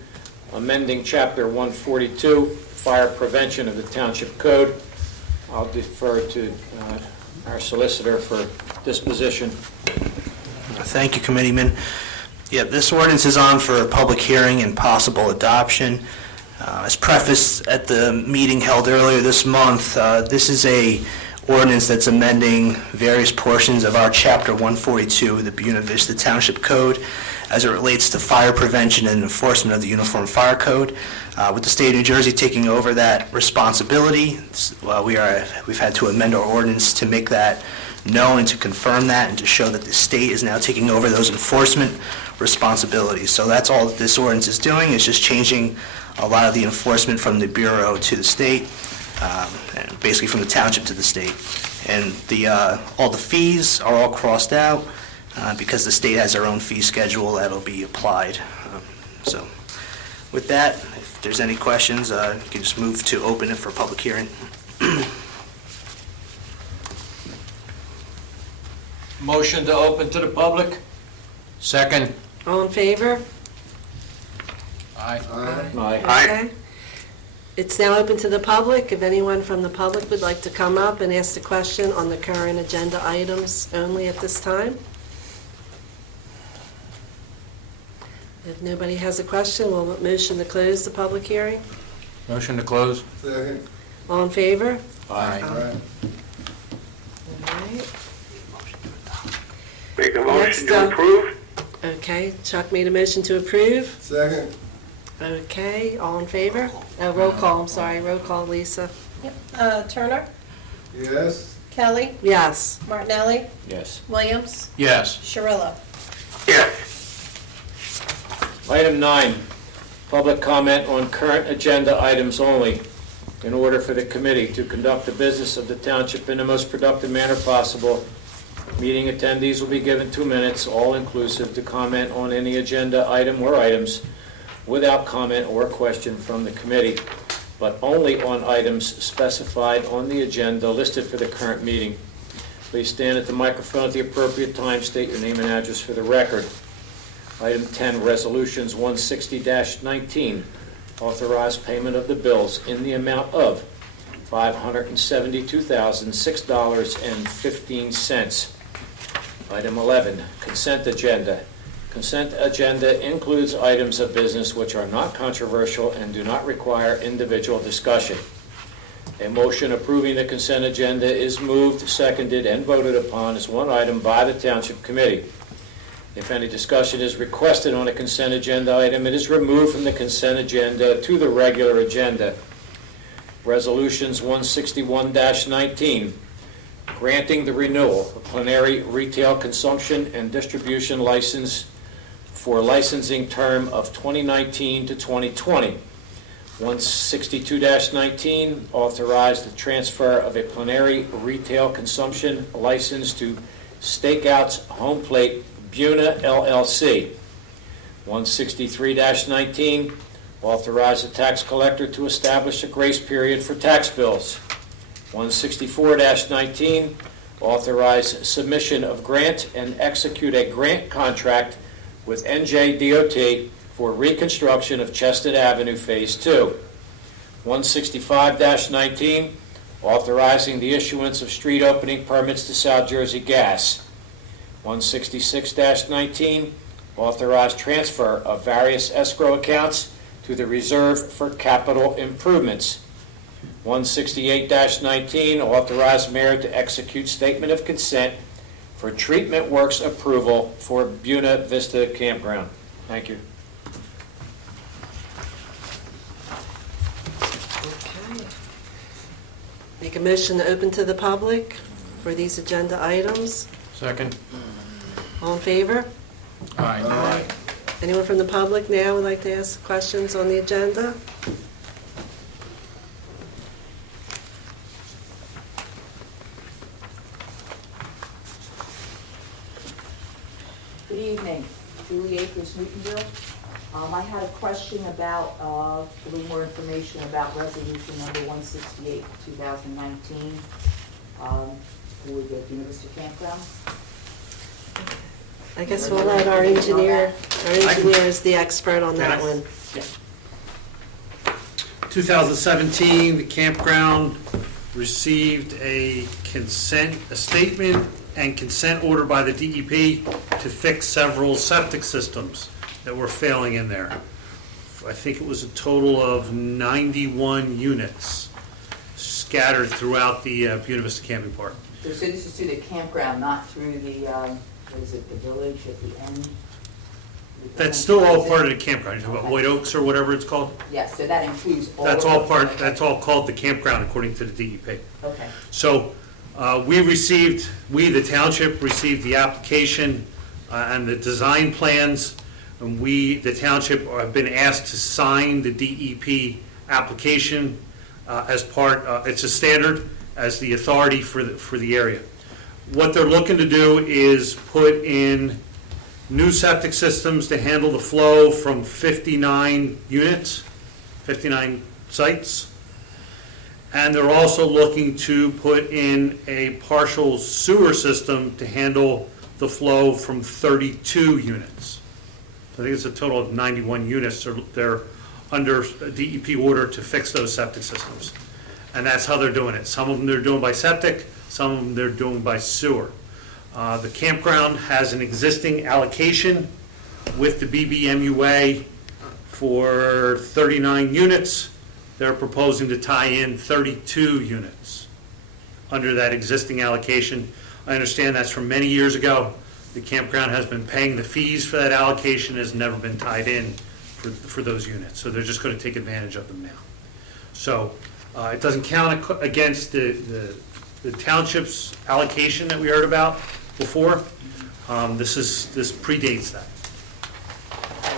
amending Chapter 142, Fire Prevention of the Township Code. I'll defer to our solicitor for disposition. Thank you, Committeeman. Yeah, this ordinance is on for a public hearing and possible adoption. As prefaced at the meeting held earlier this month, this is a ordinance that's amending various portions of our Chapter 142, the Buena Vista Township Code, as it relates to fire prevention and enforcement of the Uniform Fire Code. With the state of New Jersey taking over that responsibility, we've had to amend our ordinance to make that known and to confirm that and to show that the state is now taking over those enforcement responsibilities. So that's all that this ordinance is doing. It's just changing a lot of the enforcement from the Bureau to the state, and basically from the township to the state. And all the fees are all crossed out because the state has their own fee schedule that'll be applied. So with that, if there's any questions, you can just move to open it for public hearing. Motion to open to the public? Second. All in favor? Aye. Aye. Okay. It's now open to the public. If anyone from the public would like to come up and ask a question on the current agenda items only at this time. If nobody has a question, we'll motion to close the public hearing. Motion to close? Second. All in favor? Aye. All right. All right. Make a Next, motion to approve. Okay, Chuck made a motion to approve. Second. Okay, all in favor? Roll call, I'm sorry, roll call, Lisa. Turner, Yes. Kelly, Yes. Martinelli, Yes. Williams, Yes. Shirillo. Yes. Item 9, public comment on current agenda items only. In order for the committee to conduct the business of the township in the most productive manner possible, meeting attendees will be given 2 minutes, all inclusive, to comment on any agenda item or items without comment or question from the committee, but only on items specified on the agenda listed for the current meeting. Please stand at the microphone at the appropriate time, state your name and address for the record. Item 10, Resolutions 160-19, authorize payment of the bills in the amount of $572,006.15. Item 11, Consent Agenda. Consent agenda includes items of business which are not controversial and do not require individual discussion. A motion approving the consent agenda is moved, seconded, and voted upon as one item by the Township Committee. If any discussion is requested on a consent agenda item, it is removed from the consent agenda to the regular agenda. Resolutions 161-19, granting the renewal of plenary retail consumption and distribution license for licensing term of 2019 to 2020. 162-19, authorize the transfer of a plenary retail consumption license to Stakeouts Home Plate Buena LLC. 163-19, authorize the tax collector to establish a grace period for tax bills. 164-19, authorize submission of grant and execute a grant contract with NJDOT for reconstruction of Chestnut Avenue Phase 2. 165-19, authorizing the issuance of street opening permits to South Jersey Gas. 166-19, authorize transfer of various escrow accounts to the Reserve for Capital Improvements. 168-19, authorize mayor to execute statement of consent for treatment works approval for Buena Vista Campground. Thank you. Okay. Make a motion to open to the public for these agenda items. Second? All in favor? Aye. Anyone from the public now would like to ask questions on the agenda? Good evening, Julie Akers, Newtonville. I had a question about, a little more information about resolution number 168, 2019, for the Buena Vista Campground. I guess we'll let our engineer is the expert on that one. 2017, the campground received a statement and consent order by the DEP to fix several septic systems that were failing in there. I think it was a total of 91 units scattered throughout the Buena Vista Camping Park. So this is through the campground, not through the, what is it, the village at the end? That's still all part of the campground. You're talking about White Oaks or whatever it's called? Yes, so that includes all. That's of all those. part, that's all called the campground according to the DEP. Okay. So we, the township, received the application and the design plans, and we, the township, have been asked to sign the DEP application as part, it's a standard as the authority for the area. What they're looking to do is put in new septic systems to handle the flow from 59 units, 59 sites. And they're also looking to put in a partial sewer system to handle the flow from 32 units. So I think it's a total of 91 units. They're under a DEP order to fix those septic systems. And that's how they're doing it. Some of them they're doing by septic, some of them they're doing by sewer. The campground has an existing allocation with the BBMUA for 39 units. They're proposing to tie in 32 units under that existing allocation. I understand that's from many years ago. The campground has been paying the fees for that allocation, has never been tied in for those units. So they're just going to take advantage of them now. So it doesn't count against the township's allocation that we heard about before. This predates that.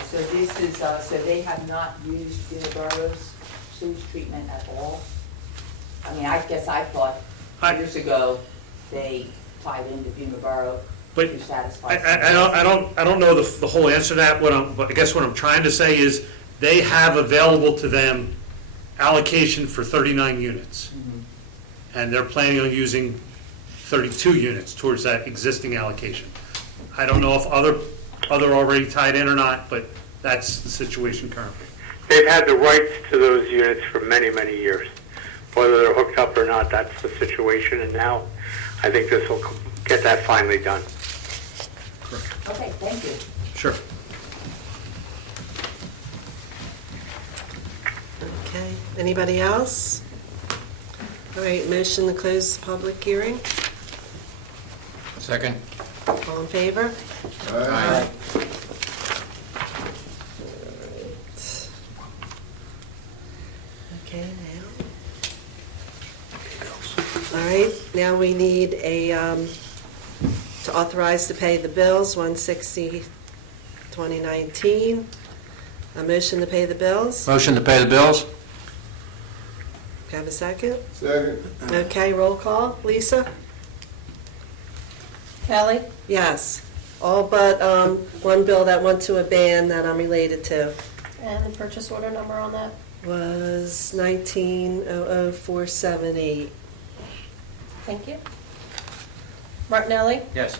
So this is, so they have not used Buena sewage treatment at all? I mean, I guess I thought years ago they tied into Buena But to satisfy. I don't know the whole answer to that. But I guess what I'm trying to say is they have available to them allocation for 39 units. Mhm. And they're planning on using 32 units towards that existing allocation. I don't know if other already tied in or not, but that's the situation currently. They've had the rights to those units for many, many years. Whether they're hooked up or not, that's the situation, and now I think this will get that finally done. Okay, thank you. Sure. Okay, anybody else? All right, motion to close the public hearing. Second? All in favor? Aye. Okay, now. All right, now we need to authorize to pay the bills, 160, 2019. A motion to pay the bills. Motion to pay the bills? Can I have a second? Second. Okay, roll call. Lisa? Kelly? Yes. All but one bill that went to a band that I'm related to And the purchase order number on that? was 1900478. Thank you. Martinelli? Yes.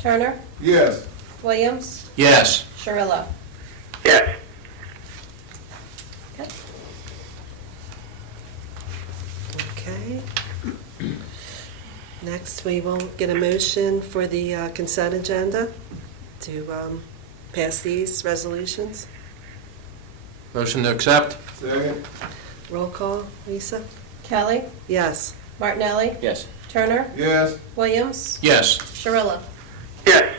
Turner? Yes. Williams? Yes. Shirillo? Yes. Okay. Okay. Next, we will get a motion for the consent agenda to pass these resolutions. Motion to accept? Second. Roll call, Lisa? Kelly, Yes. Martinelli, Yes. Turner, Yes. Williams, Yes. Sharilla. Yes.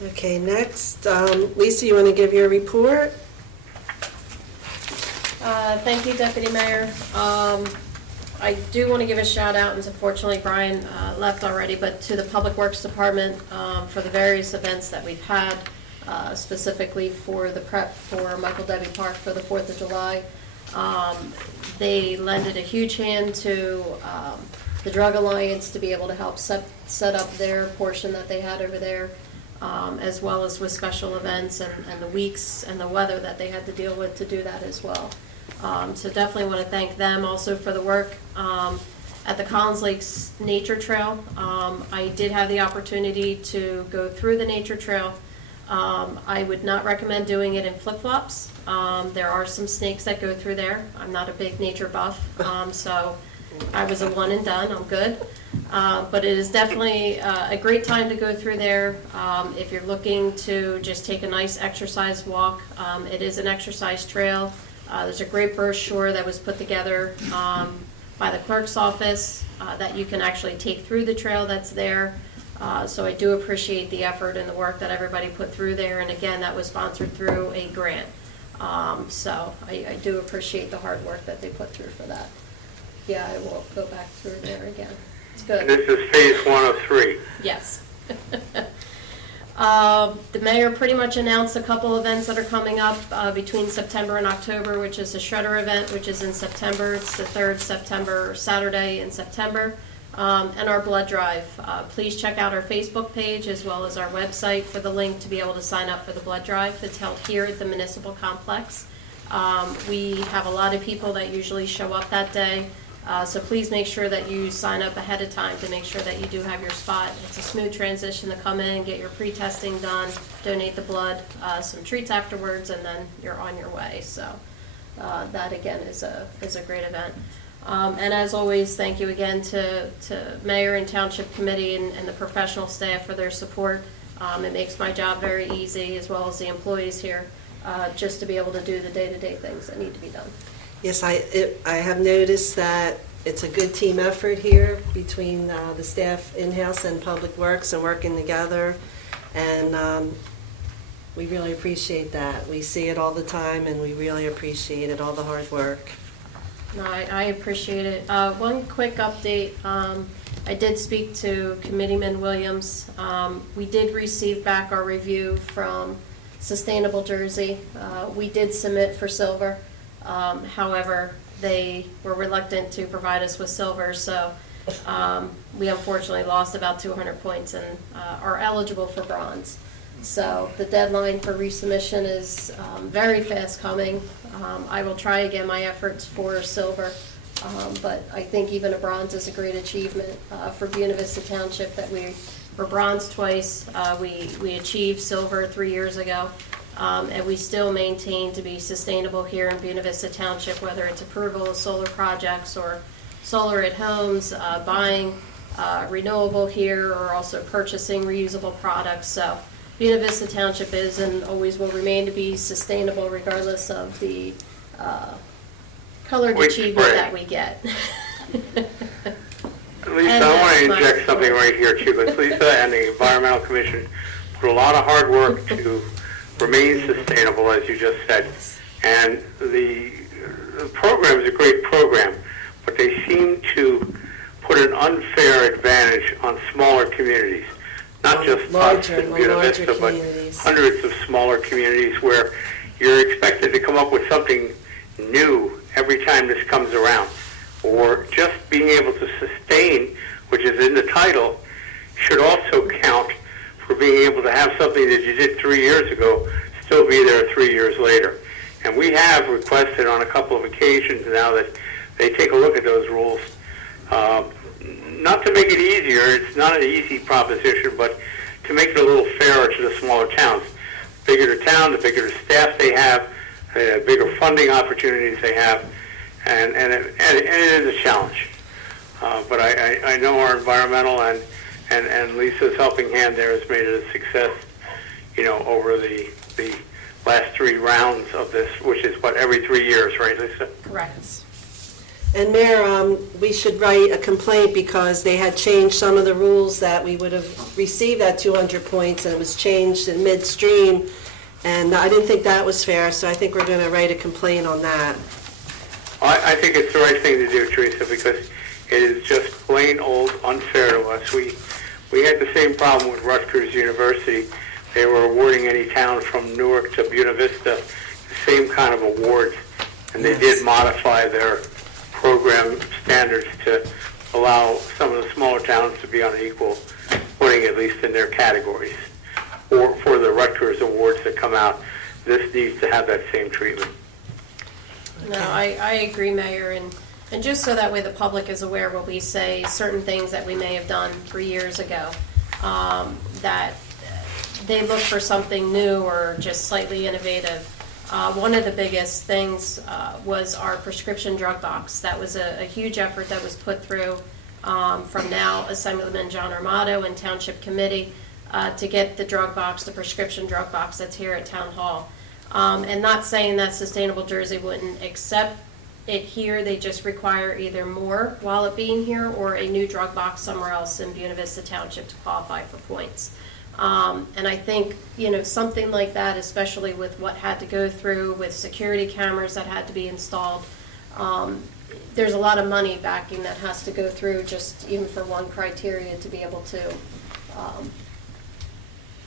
Okay, next, Lisa, you want to give your report? Thank you, Deputy Mayor. I do want to give a shout out, and unfortunately Brian left already, but to the Public Works Department for the various events that we've had, specifically for the prep for Michael Debbie Park for the 4th of July. They lended a huge hand to the Drug Alliance to be able to help set up their portion that they had over there, as well as with special events and the weeks and the weather that they had to deal with to do that as well. So definitely want to thank them also for the work at the Collins Lakes Nature Trail. I did have the opportunity to go through the nature trail. I would not recommend doing it in flip-flops. There are some snakes that go through there. I'm not a big nature buff, so I was a one and done. I'm good. But it is definitely a great time to go through there. If you're looking to just take a nice exercise walk, it is an exercise trail. There's a great brochure that was put together by the clerk's office that you can actually take through the trail that's there. So I do appreciate the effort and the work that everybody put through there. And again, that was sponsored through a grant. So I do appreciate the hard work that they put through for that. Yeah, I will go back through there again. It's good. And this is phase 1 of 3. Yes. The mayor pretty much announced a couple events that are coming up between September and October, which is the Shredder event, which is in September. It's the 3rd September, Saturday in September, and our blood drive. Please check out our Facebook page as well as our website for the link to be able to sign up for the blood drive. It's held here at the municipal complex. We have a lot of people that usually show up that day. So please make sure that you sign up ahead of time to make sure that you do have your spot. It's a smooth transition to come in, get your pre-testing done, donate the blood, some treats afterwards, and then you're on your way. So that again is a great event. And as always, thank you again to Mayor and Township Committee and the professional staff for their support. It makes my job very easy, as well as the employees here, just to be able to do the day-to-day things that need to be done. Yes, I have noticed that it's a good team effort here between the staff in-house and Public Works and working together, and we really appreciate that. We see it all the time, and we really appreciate it, all the hard work. No, I appreciate it. One quick update. I did speak to Committeeman Williams. We did receive back our review from Sustainable Jersey. We did submit for silver. However, they were reluctant to provide us with silver, so we unfortunately lost about 200 points and are eligible for bronze. So the deadline for resubmission is very fast coming. I will try again my efforts for silver, but I think even a bronze is a great achievement for Buena Vista Township that we were bronze twice. We achieved silver 3 years ago. And we still maintain to be sustainable here in Buena Vista Township, whether it's approval of solar projects or solar at homes, buying renewable here, or also purchasing reusable products. So Buena Vista Township is and always will remain to be sustainable regardless of the colored achievement that we get. Lisa, I want to inject something right here too, because Lisa and the Environmental Commission put a lot of hard work to remain sustainable, as you just said. And the program is a great program, but they seem to put an unfair advantage on smaller communities. Not just larger Buena Vista, but communities. hundreds of smaller communities where you're expected to come up with something new every time this comes around. Or just being able to sustain, which is in the title, should also count for being able to have something that you did 3 years ago still be there 3 years later. And we have requested on a couple of occasions now that they take a look at those rules. Not to make it easier, it's not an easy proposition, but to make it a little fairer to the smaller towns. The bigger the town, the bigger the staff they have, the bigger funding opportunities they have, and it is a challenge. But I know our environmental and Lisa's helping hand there has made it a success, over the last 3 rounds of this, which is what, every 3 years, right, Lisa? Correct. And Mayor, we should write a complaint because they had changed some of the rules that we would have received that 200 points, and it was changed in midstream, and I didn't think that was fair, so I think we're going to write a complaint on that. I think it's the right thing to do, Teresa, because it is just plain old unfair to us. We had the same problem with Rutgers University. They were awarding any town from Newark to Buena Vista the same kind of awards, and they did modify their program standards to allow some of the smaller towns to be on equal footing, at least in their categories. Or for the Rutgers awards that come out, this needs to have that same treatment. No, I agree, Mayor, and just so that way the public is aware when we say certain things that we may have done 3 years ago, that they look for something new or just slightly innovative. One of the biggest things was our prescription drug box. That was a huge effort that was put through from now Assemblyman John Armato and Township Committee to get the drug box, the prescription drug box that's here at Town Hall. And not saying that Sustainable Jersey wouldn't accept it here, they just require either more while it being here or a new drug box somewhere else in Buena Vista Township to qualify for points. And I think, something like that, especially with what had to go through with security cameras that had to be installed, there's a lot of money backing that has to go through just even for one criteria to be able to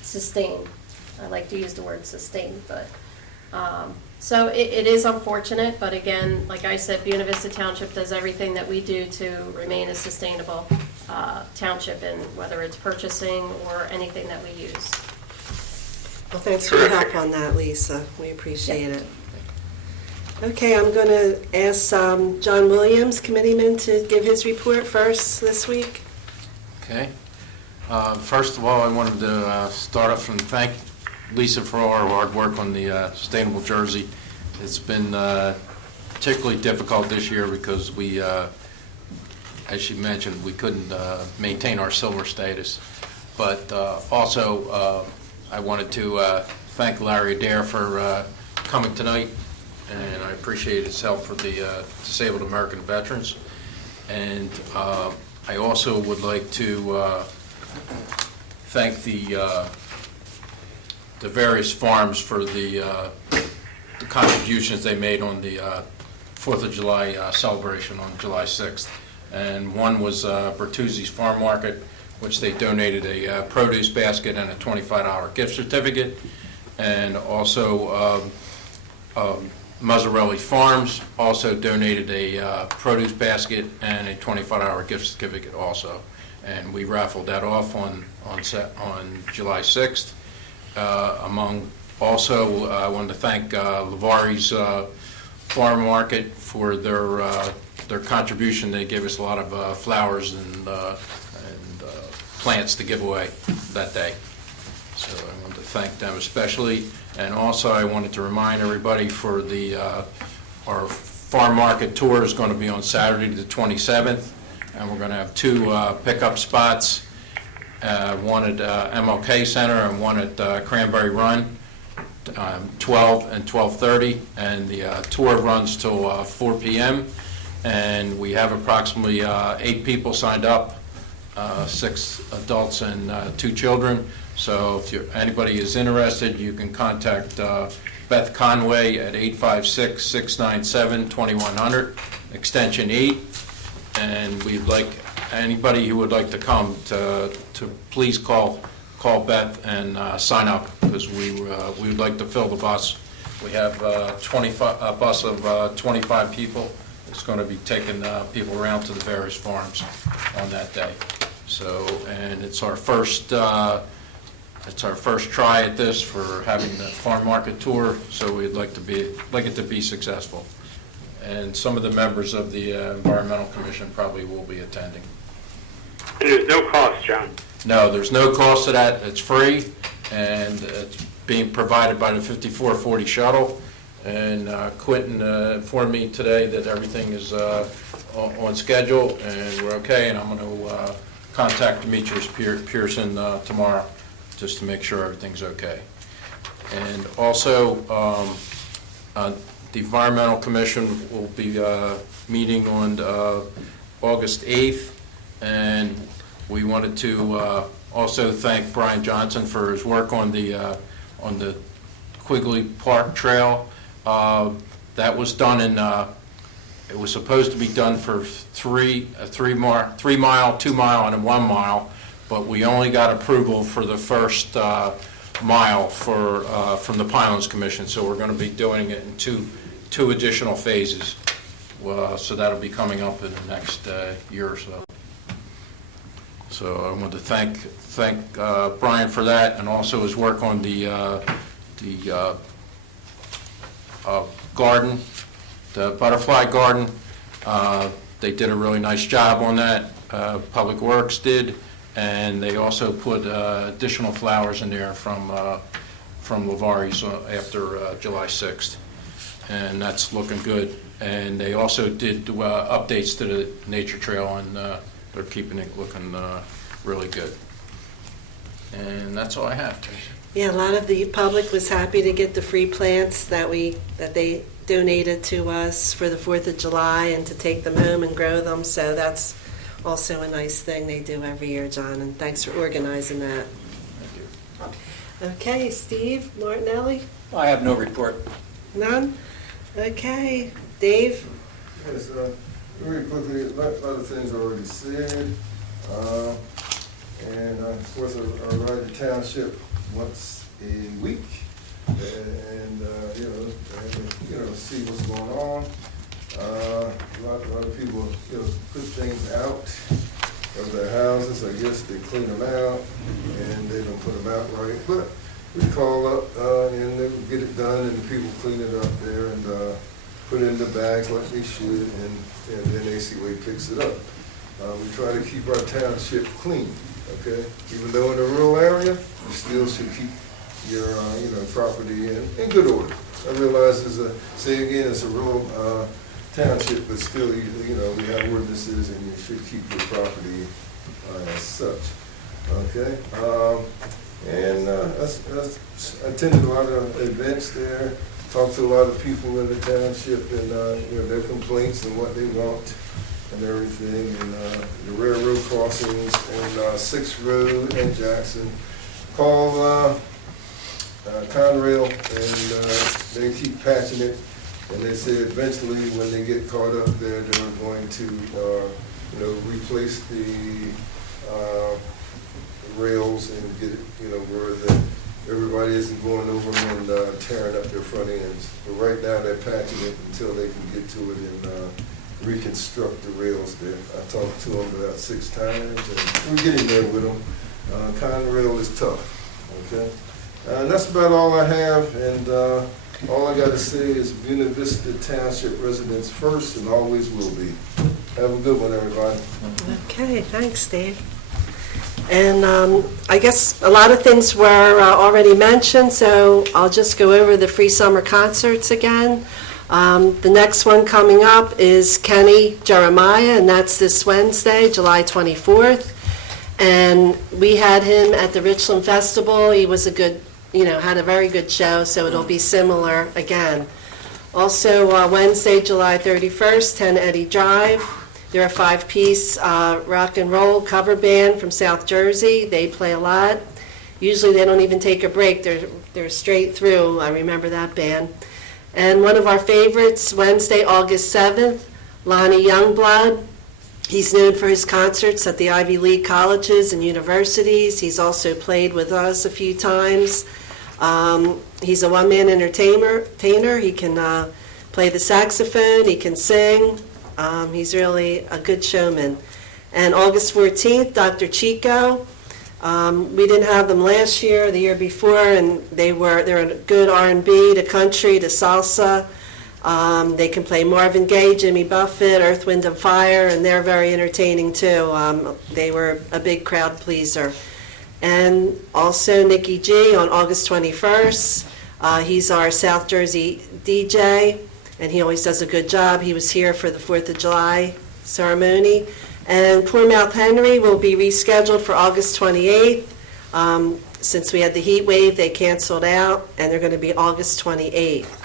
sustain. I like to use the word sustain, but so it is unfortunate, but again, like I said, Buena Vista Township does everything that we do to remain a sustainable township, and whether it's purchasing or anything that we use. Well, thanks for your help on that, Lisa. We appreciate it. Okay, I'm going to ask John Williams, committeeman, to give his report first this week. Okay. First of all, I wanted to start off and thank Lisa for all her hard work on the Sustainable Jersey. It's been particularly difficult this year because we, as she mentioned, we couldn't maintain our silver status. But also, I wanted to thank Larry Adair for coming tonight, and I appreciate his help for the disabled American veterans. And I also would like to thank the various farms for the contributions they made on the 4th of July celebration on July 6th. And one was Bertuzzi's Farm Market, which they donated a produce basket and a $25 gift certificate. And also Mazzarelli Farms also donated a produce basket and a $25 gift certificate also. And we raffled that off on July 6th. I wanted to thank Lavari's Farm Market for their contribution. They gave us a lot of flowers and plants to give away that day. So I wanted to thank them especially. And also I wanted to remind everybody for our farm market tour is going to be on Saturday the 27th. And we're going to have 2 pickup spots, one at MLK Center and one at Cranberry Run, 12 and 12:30. And the tour runs till 4 p.m. And we have approximately 8 people signed up, 6 adults and 2 children. So if anybody is interested, you can contact Beth Conway at 856-697-2100, extension 8. And we'd like anybody who would like to come to please call Beth and sign up, because we would like to fill the bus. We have a bus of 25 people. It's going to be taking people around to the various farms on that day. So, and it's our first try at this for having the farm market tour. So we'd like it to be successful. And some of the members of the Environmental Commission probably will be attending. And there's no cost, John? No, there's no cost to that. It's free, and it's being provided by the 5440 shuttle. And Quentin informed me today that everything is on schedule, and we're okay. And I'm going to contact Demetrius Pearson tomorrow just to make sure everything's okay. And also, the Environmental Commission will be meeting on August 8th, and we wanted to also thank Brian Johnson for his work on the Quigley Park Trail. That was done in, it was supposed to be done for 3 mile, 2 mile, and a 1 mile, but we only got approval for the first mile from the Pinelands Commission, so we're going to be doing it in two additional phases. So that'll be coming up in the next year or so. So I want to thank Brian for that, and also his work on the garden, the butterfly garden. They did a really nice job on that. Public Works did, and they also put additional flowers in there from Lavari's after July 6th, and that's looking good. And they also did updates to the nature trail, and they're keeping it looking really good. And that's all I have. Yeah, a lot of the public was happy to get the free plants that they donated to us for the 4th of July and to take them home and grow them. So that's also a nice thing they do every year, John, and thanks for organizing that. Thank you. Okay, Steve Martinelli? I have no report. None? Okay, Dave? Yes, very quickly, a lot of things already said. And of course, I ride the township once a week and see what's going on. A lot of people, put things out of their houses. I guess they clean them out and they don't put them out right. But we call up and they get it done, and the people clean it up there and put it in the bags like they should, and then ACWA picks it up. We try to keep our township clean, okay? Even though in a rural area, you still should keep your property in good order. I realize it's a rural township, but still, we have ordinances, and you should keep your property as such, okay? And I attended a lot of events there, talked to a lot of people in the township, and their complaints and what they want and everything, and the railroad crossings and 6th Road and Jackson. Call Conrail, and they keep patching it, and they say eventually when they get caught up there, they're going to replace the rails and get it, where everybody isn't going over them and tearing up their front ends. But right now, they're patching it until they can get to it and reconstruct the rails there. I talked to them about 6 times, and we're getting there with them. Conrail is tough, okay? And that's about all I have, and all I got to say is Buena Vista Township residents first and always will be. Have a good one, everybody. Okay, thanks, Dave. And I guess a lot of things were already mentioned, so I'll just go over the free summer concerts again. The next one coming up is Kenny Jeremiah, and that's this Wednesday, July 24th. And we had him at the Richland Festival. He was had a very good show, so it'll be similar again. Also, Wednesday, July 31st, 10 Eddy Drive. They're a 5-piece rock and roll cover band from South Jersey. They play a lot. Usually they don't even take a break. They're straight through. I remember that band. And one of our favorites, Wednesday, August 7th, Lonnie Youngblood. He's known for his concerts at the Ivy League colleges and universities. He's also played with us a few times. He's a one-man entertainer. He can play the saxophone. He can sing. He's really a good showman. And August 14th, Dr. Chico. We didn't have them last year, the year before, and they're a good R&B to country to salsa. They can play Marvin Gaye, Jimmy Buffett, Earth, Wind and Fire, and they're very entertaining too. They were a big crowd pleaser. And also Nikki G on August 21st. He's our South Jersey DJ, and he always does a good job. He was here for the 4th of July ceremony. And Poor Mouth Henry will be rescheduled for August 28th. since we had the heat wave, they canceled out, and they're going to be August 28th.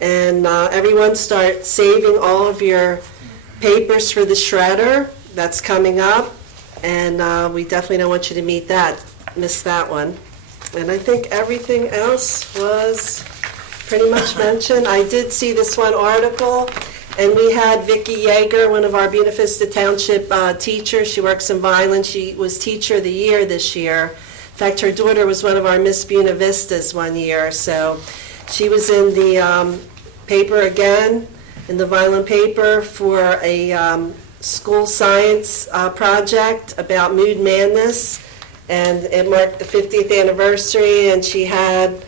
And everyone start saving all of your papers for the shredder. That's coming up, and we definitely don't want you to miss that one. And I think everything else was pretty much mentioned. I did see this one article, and we had Vicki Yeager, one of our Buena Vista Township teachers. She works in Violin. She was Teacher of the Year this year. In fact, her daughter was one of our Miss Buena Vistas one year. So she was in the paper again, in the Violin paper, for a school science project about mood madness. And it marked the 50th anniversary, and she had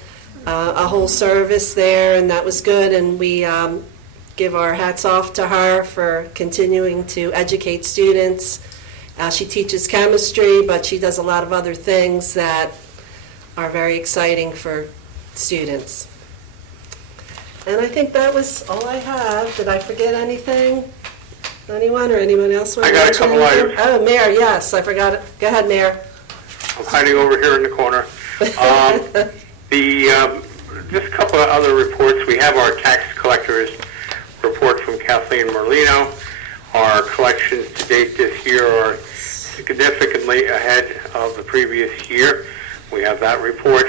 a whole service there, and that was good. And we give our hats off to her for continuing to educate students. She teaches chemistry, but she does a lot of other things that are very exciting for students. And I think that was all I have. Did I forget anything? Anyone or anyone else? I got a couple items. Oh, Mayor, yes, I forgot it. Go ahead, Mayor. I'm hiding over here in the corner. Just a couple of other reports. We have our tax collector's report from Kathleen Merlino. Our collections to date this year are significantly ahead of the previous year. We have that report.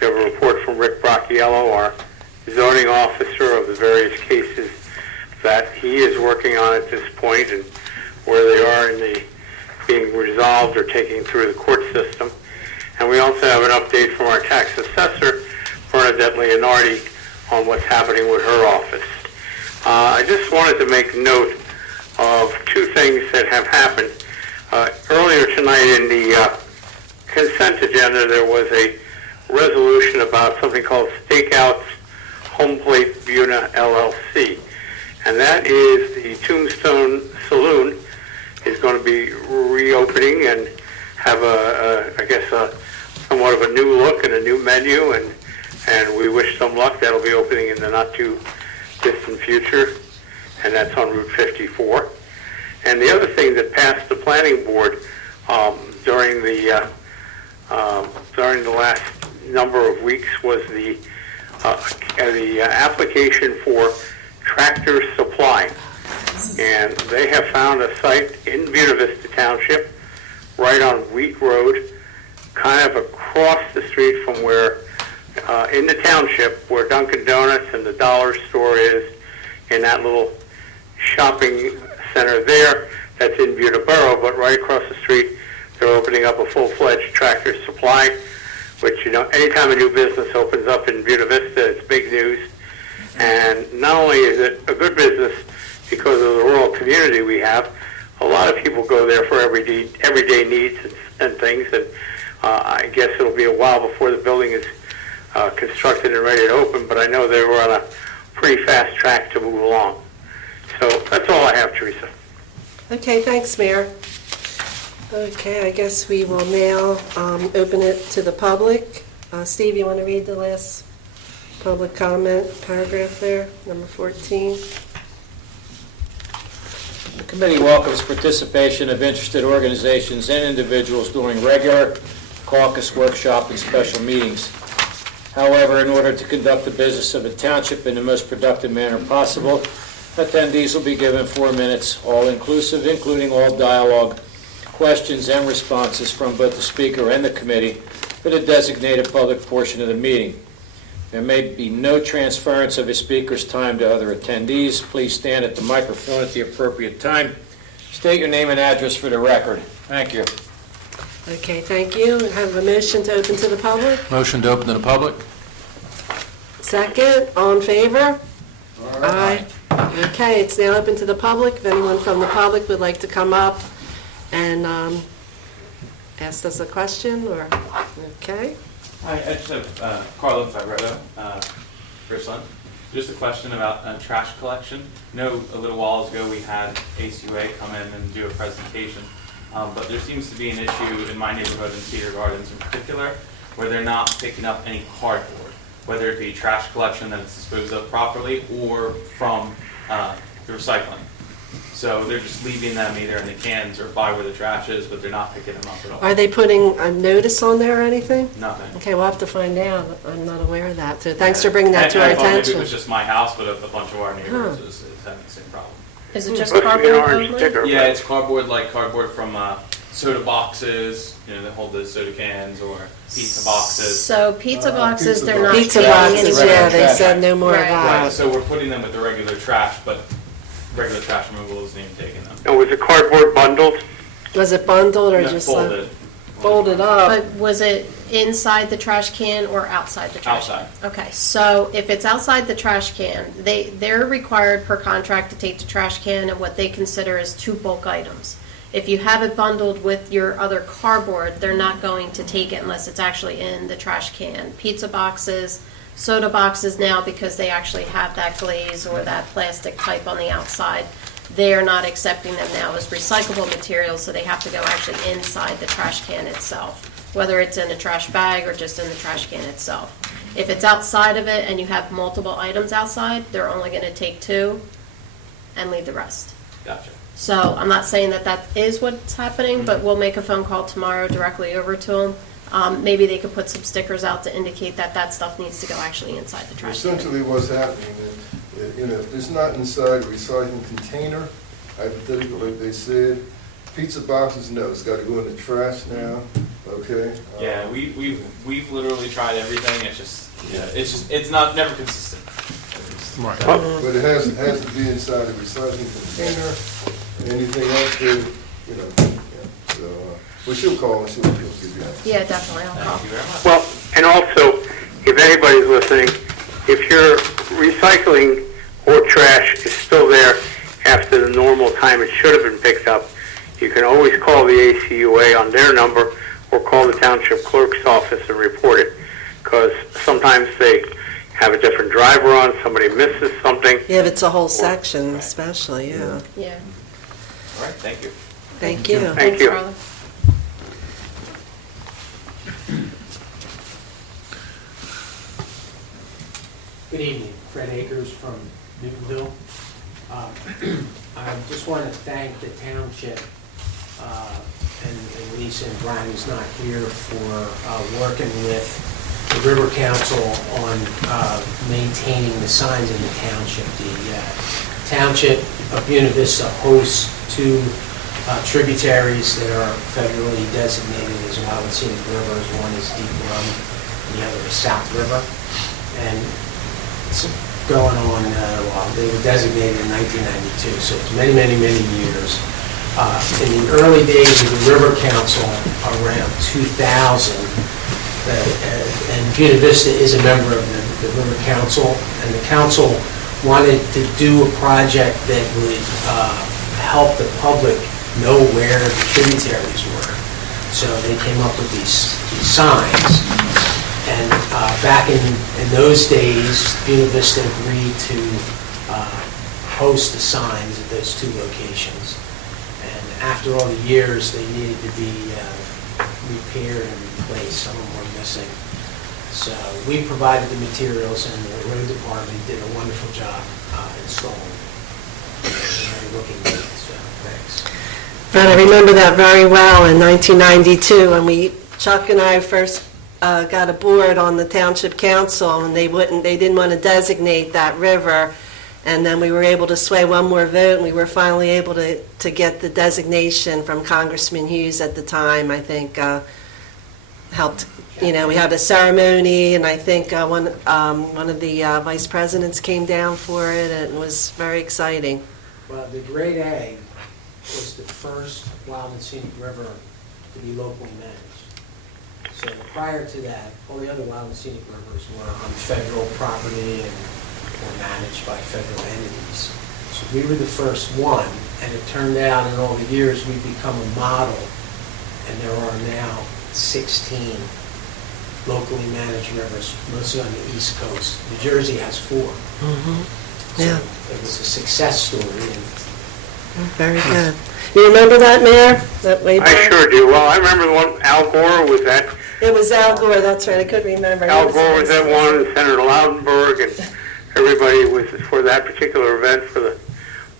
We have a report from Rick Bracchiello, our zoning officer, of the various cases that he is working on at this point and where they are in the being resolved or taking through the court system. And we also have an update from our tax assessor, Bernadette Leonardi, on what's happening with her office. I just wanted to make note of two things that have happened. Earlier tonight in the consent agenda, there was a resolution about something called Stakeouts Home Plate Buena LLC. And that is the Tombstone Saloon is going to be reopening and have somewhat of a new look and a new menu, and we wish them luck. That'll be opening in the not too distant future, and that's on Route 54. And the other thing that passed the planning board during the last number of weeks was the application for Tractor Supply. And they have found a site in Buena Vista Township, right on Wheat Road, kind of across the street from where, in the township, where Dunkin' Donuts and the dollar store is, in that little shopping center there. That's in Buena Borough, but right across the street, they're opening up a full-fledged Tractor Supply, which, anytime a new business opens up in Buena Vista, it's big news. And not only is it a good business because of the rural community we have, a lot of people go there for everyday needs and things, and I guess it'll be a while before the building is constructed and ready to open, but I know they were on a pretty fast track to move along. So that's all I have, Teresa. Okay, thanks, Mayor. Okay, I guess we will now open it to the public. Steve, you want to read the last public comment paragraph there, number 14? The committee welcomes participation of interested organizations and individuals during regular caucus, workshop, and special meetings. However, in order to conduct the business of the township in the most productive manner possible, attendees will be given 4 minutes, all-inclusive, including all dialogue, questions, and responses from both the speaker and the committee for the designated public portion of the meeting. There may be no transference of a speaker's time to other attendees. Please stand at the microphone at the appropriate time. State your name and address for the record. Thank you. Okay, thank you. Have a motion to open to the public? Motion to open to the public? Second, all in favor? Aye. Okay, it's now open to the public. If anyone from the public would like to come up and ask us a question, or, okay. Hi, I just have Carlo Fabretto, first son. Just a question about trash collection. I know a little while ago we had ACUA come in and do a presentation, but there seems to be an issue in my neighborhood in Cedar Gardens in particular, where they're not picking up any cardboard, whether it be trash collection that is disposed of properly or from the recycling. So they're just leaving them either in the cans or by where the trash is, but they're not picking them up at all. Are they putting a notice on there or anything? Nothing. Okay, we'll have to find out. I'm not aware of that, so thanks for bringing that to And our I thought maybe attention. it was just my house, but a bunch of our neighbors is having the same problem. Is it just Supposed to be an cardboard orange only? sticker. Yeah, it's cardboard, like cardboard from soda boxes, that hold the soda cans, or pizza boxes. So pizza boxes, pizza they're not Pizza taking boxes, anywhere. yeah, they said no more of Right. Right, that. so we're putting them with the regular trash, but regular trash removal isn't even taking them. And was the cardboard bundled? Was it bundled or Yeah, just folded. folded up? But was it inside the trash can or outside the trash can? Outside. Okay, so if it's outside the trash can, they're required per contract to take the trash can and what they consider as 2 bulk items. If you have it bundled with your other cardboard, they're not going to take it unless it's actually in the trash can. Pizza boxes, soda boxes now, because they actually have that glaze or that plastic type on the outside, they are not accepting them now as recyclable materials, so they have to go actually inside the trash can itself, whether it's in a trash bag or just in the trash can itself. If it's outside of it and you have multiple items outside, they're only going to take 2 and leave the rest. Gotcha. So I'm not saying that that is what's happening, but we'll make a phone call tomorrow directly over to them. Maybe they could put some stickers out to indicate that that stuff needs to go actually inside the trash can. Essentially what's happening is, if it's not inside a recycling container, hypothetical like they said, pizza boxes, no, it's gotta go in the trash now, okay? Yeah, we've literally tried everything. It's just it's not never consistent. Right. But it has to be inside a recycling container, and anything else there, so, well, she'll call and she'll give you that. Yeah, definitely, I'll call. Thank you very much. Well, and also, if anybody's listening, if your recycling or trash is still there after the normal time it should have been picked up, you can always call the ACUA on their number or call the township clerk's office and report it, because sometimes they have a different driver on, somebody misses something. Yeah, if it's a whole section especially, yeah. Yeah. All right, thank you. Thank you. Thank Thanks, you. Carla. Good evening, Fred Akers from Newtonville. I just want to thank the township and Lisa and Brian, who's not here, for working with the River Council on maintaining the signs in the township. The township of Buena Vista hosts 2 tributaries that are federally designated as wild and scenic rivers. One is Deep Rum, and the other is South River. And it's going on, they were designated in 1992, so it's many, many, many years. In the early days of the River Council, around 2000, and Buena Vista is a member of the River Council, and the council wanted to do a project that would help the public know where the tributaries were. So they came up with these signs. And back in those days, Buena Vista agreed to post the signs at those 2 locations. And after all the years, they needed to be repaired and replaced. Some of them were missing. So we provided the materials, and the road department did a wonderful job installing. Very looking good, so thanks. But I remember that very well in 1992 when Chuck and I first got aboard on the township council, and they didn't want to designate that river, and then we were able to sway one more vote, and we were finally able to get the designation from Congressman Hughes at the time. I think helped. We had a ceremony, and I think one of the vice presidents came down for it, and it was very exciting. Well, the Great A was the first wild and scenic river to be locally managed. So prior to that, all the other wild and scenic rivers were on federal property and were managed by federal entities. So we were the first one, and it turned out in all the years we've become a model, and there are now 16 locally managed rivers, mostly on the East Coast. New Jersey has 4. Mm-hmm. Yeah. So it was a success story. And very good. You remember that, Mayor? That way back? I sure do. Well, I remember the one Al Gore was at. It was Al Gore, that's right. I couldn't remember. Al Gore was at one, and Senator Lautenberg, and everybody was for that particular event for the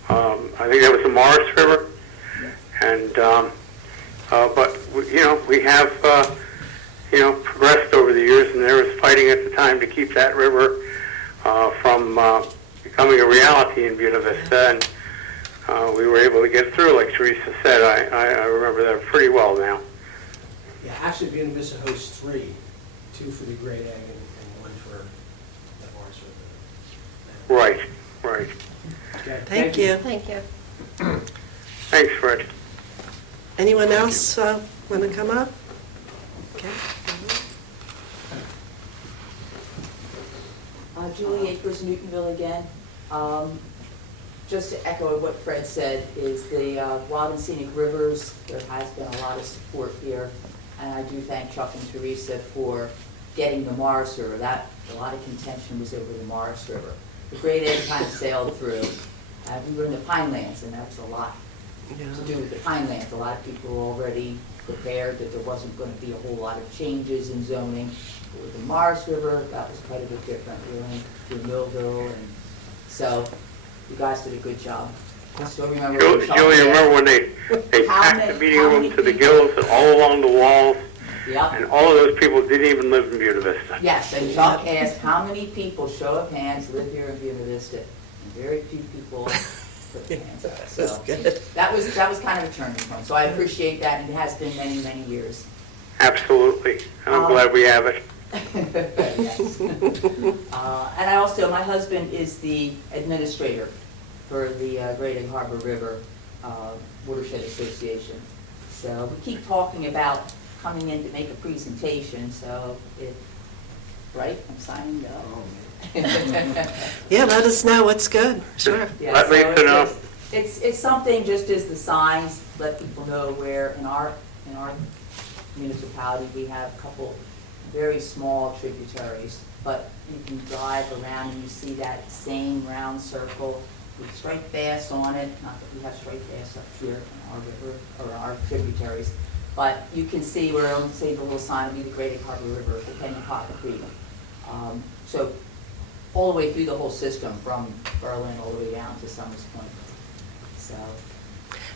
I think that was the Morris River. And, but, we have, progressed over the years, and there was fighting at the time to keep that river from becoming a reality in Buena Vista, and we were able to get through, like Teresa said. I remember that pretty well now. Yeah, actually, Buena Vista hosts three, two for the Great Egg and one for the Morris River. Right, right. Okay, Thank you. Thank you. Thanks, Fred. Anyone else want to come up? Okay. Julie Akers, Newtonville again. Just to echo what Fred said, is the Wild and Scenic Rivers, there has been a lot of support here, and I do thank Chuck and Teresa for getting the Morris River. A lot of contention was over the Morris River. The Great Egg kind of sailed through. We were in the Pinelands, and that was a lot to do with the Pinelands. A lot of people were already prepared that there wasn't going to be a whole lot of changes in zoning. But with the Morris River, that was quite a bit different. We were in through Millville, and so you guys did a good job. I still remember. Julie, remember when they packed the meeting room to the gills and all along the walls? Yep. And all of those people didn't even live in Buena Vista. Yes, and Chuck asked, how many people, show of hands, live here in Buena Vista? And very few people put their hands up. So That's good. that was kind of a turning point. So I appreciate that, and it has been many, many years. Absolutely. And I'm glad we have it. Yes. And I also, my husband is the administrator for the Great Egg Harbor River Watershed Association. So we keep talking about coming in to make a presentation, so right, I'm signing no. Yeah, let us know what's good, sure. Yeah, Let me so know. It's something just as the signs let people know where in our municipality we have a couple very small tributaries, but you can drive around and you see that same round circle with striped bass on it. Not that we have striped bass up here in our river or our tributaries, but you can see where it'll say the little sign will be the Great Egg Harbor River, the Pennycock Creek. So all the way through the whole system from Berlin all the way down to Summers Point. So.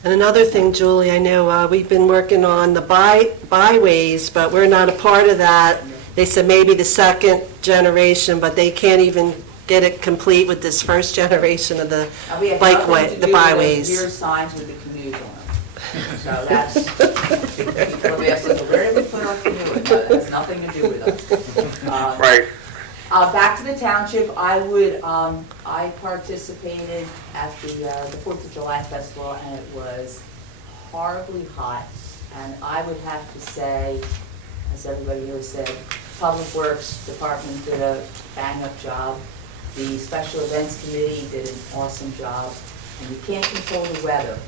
And another thing, Julie, I know we've been working on the byways, but we're not a part of that. They said maybe the second generation, but they can't even get it complete with this first generation of the bikeway, the byways. We have signs with the canoes on them. So that's, people have asked us, where did we put our canoe? No, that has nothing to do with us. Right. Back to the township, I participated at the 4th of July festival, and it was horribly hot. And I would have to say, as everybody here said, Public Works Department did a bang-up job. The Special Events Committee did an awesome job. And you can't control the weather.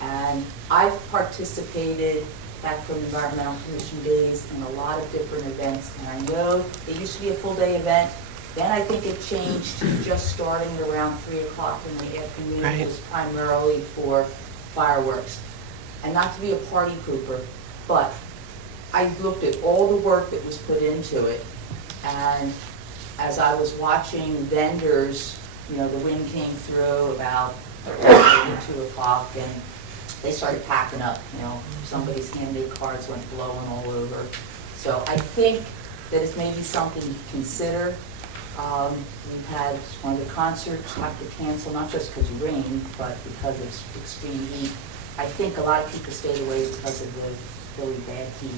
And I've participated back from Environmental Commission days in a lot of different events, and I know it used to be a full-day event. Then I think it changed to just starting around 3 o'clock in the afternoon. Right. It was primarily for fireworks. And not to be a party pooper, but I looked at all the work that was put into it, and as I was watching vendors, the wind came through about 2 o'clock, and they started packing up, somebody's handmade cards went blowing all over. So I think that it's maybe something to consider. We've had one of the concerts have to cancel, not just because of rain, but because of extreme heat. I think a lot of people stayed away because of the really bad heat.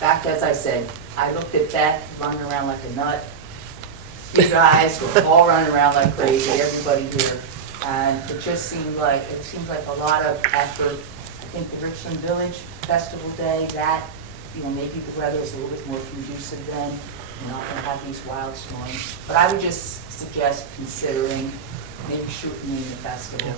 Back as I said, I looked at Beth running around like a nut. You guys were all running around like crazy, everybody here. And it just seemed like a lot of effort. I think the Richland Village Festival Day, maybe the weather is a little bit more conducive then. You're not going to have these wild storms. But I would just suggest considering maybe shortening the festival.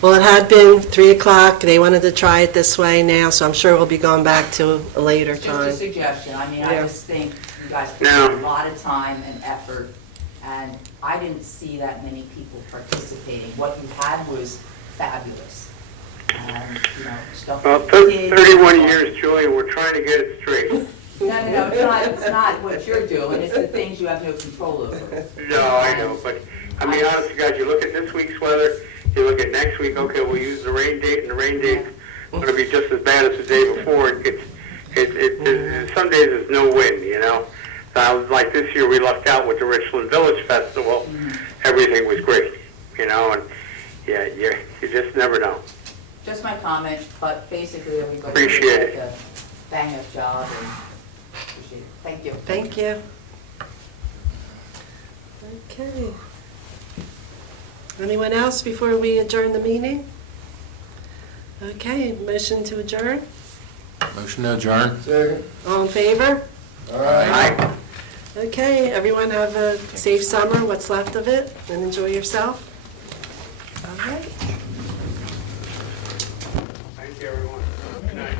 Well, it had been 3 o'clock. They wanted to try it this way now, so I'm sure we'll be going back to a later time. Just a suggestion. I Yeah. just think you guys put in a lot of time and effort, and I didn't see that many people participating. What you had was fabulous. And, stuff Well, with kids. 31 years, Julie, and we're trying to get it straight. it's not what you're doing, it's the things you have no control over. No, I know, but, I mean, honestly, guys, you look at this week's weather, you look at next week, okay, we'll use the rain date, and the rain date's gonna be just as bad as the day before. Some days there's no wind, you know? Like this year, we lucked out with the Richland Village Festival, everything was great, you know, and, yeah, you just never know. Just my comment, but basically, everybody Appreciate did it. a bang-up job, and appreciate it. Thank you. Thank you. Okay. Anyone else before we adjourn the meeting? Okay, motion to adjourn. Motion to adjourn. Second. All in favor? All right. Okay, everyone have a safe summer, what's left of it, and enjoy yourself. All right. Thank you, everyone. Good night.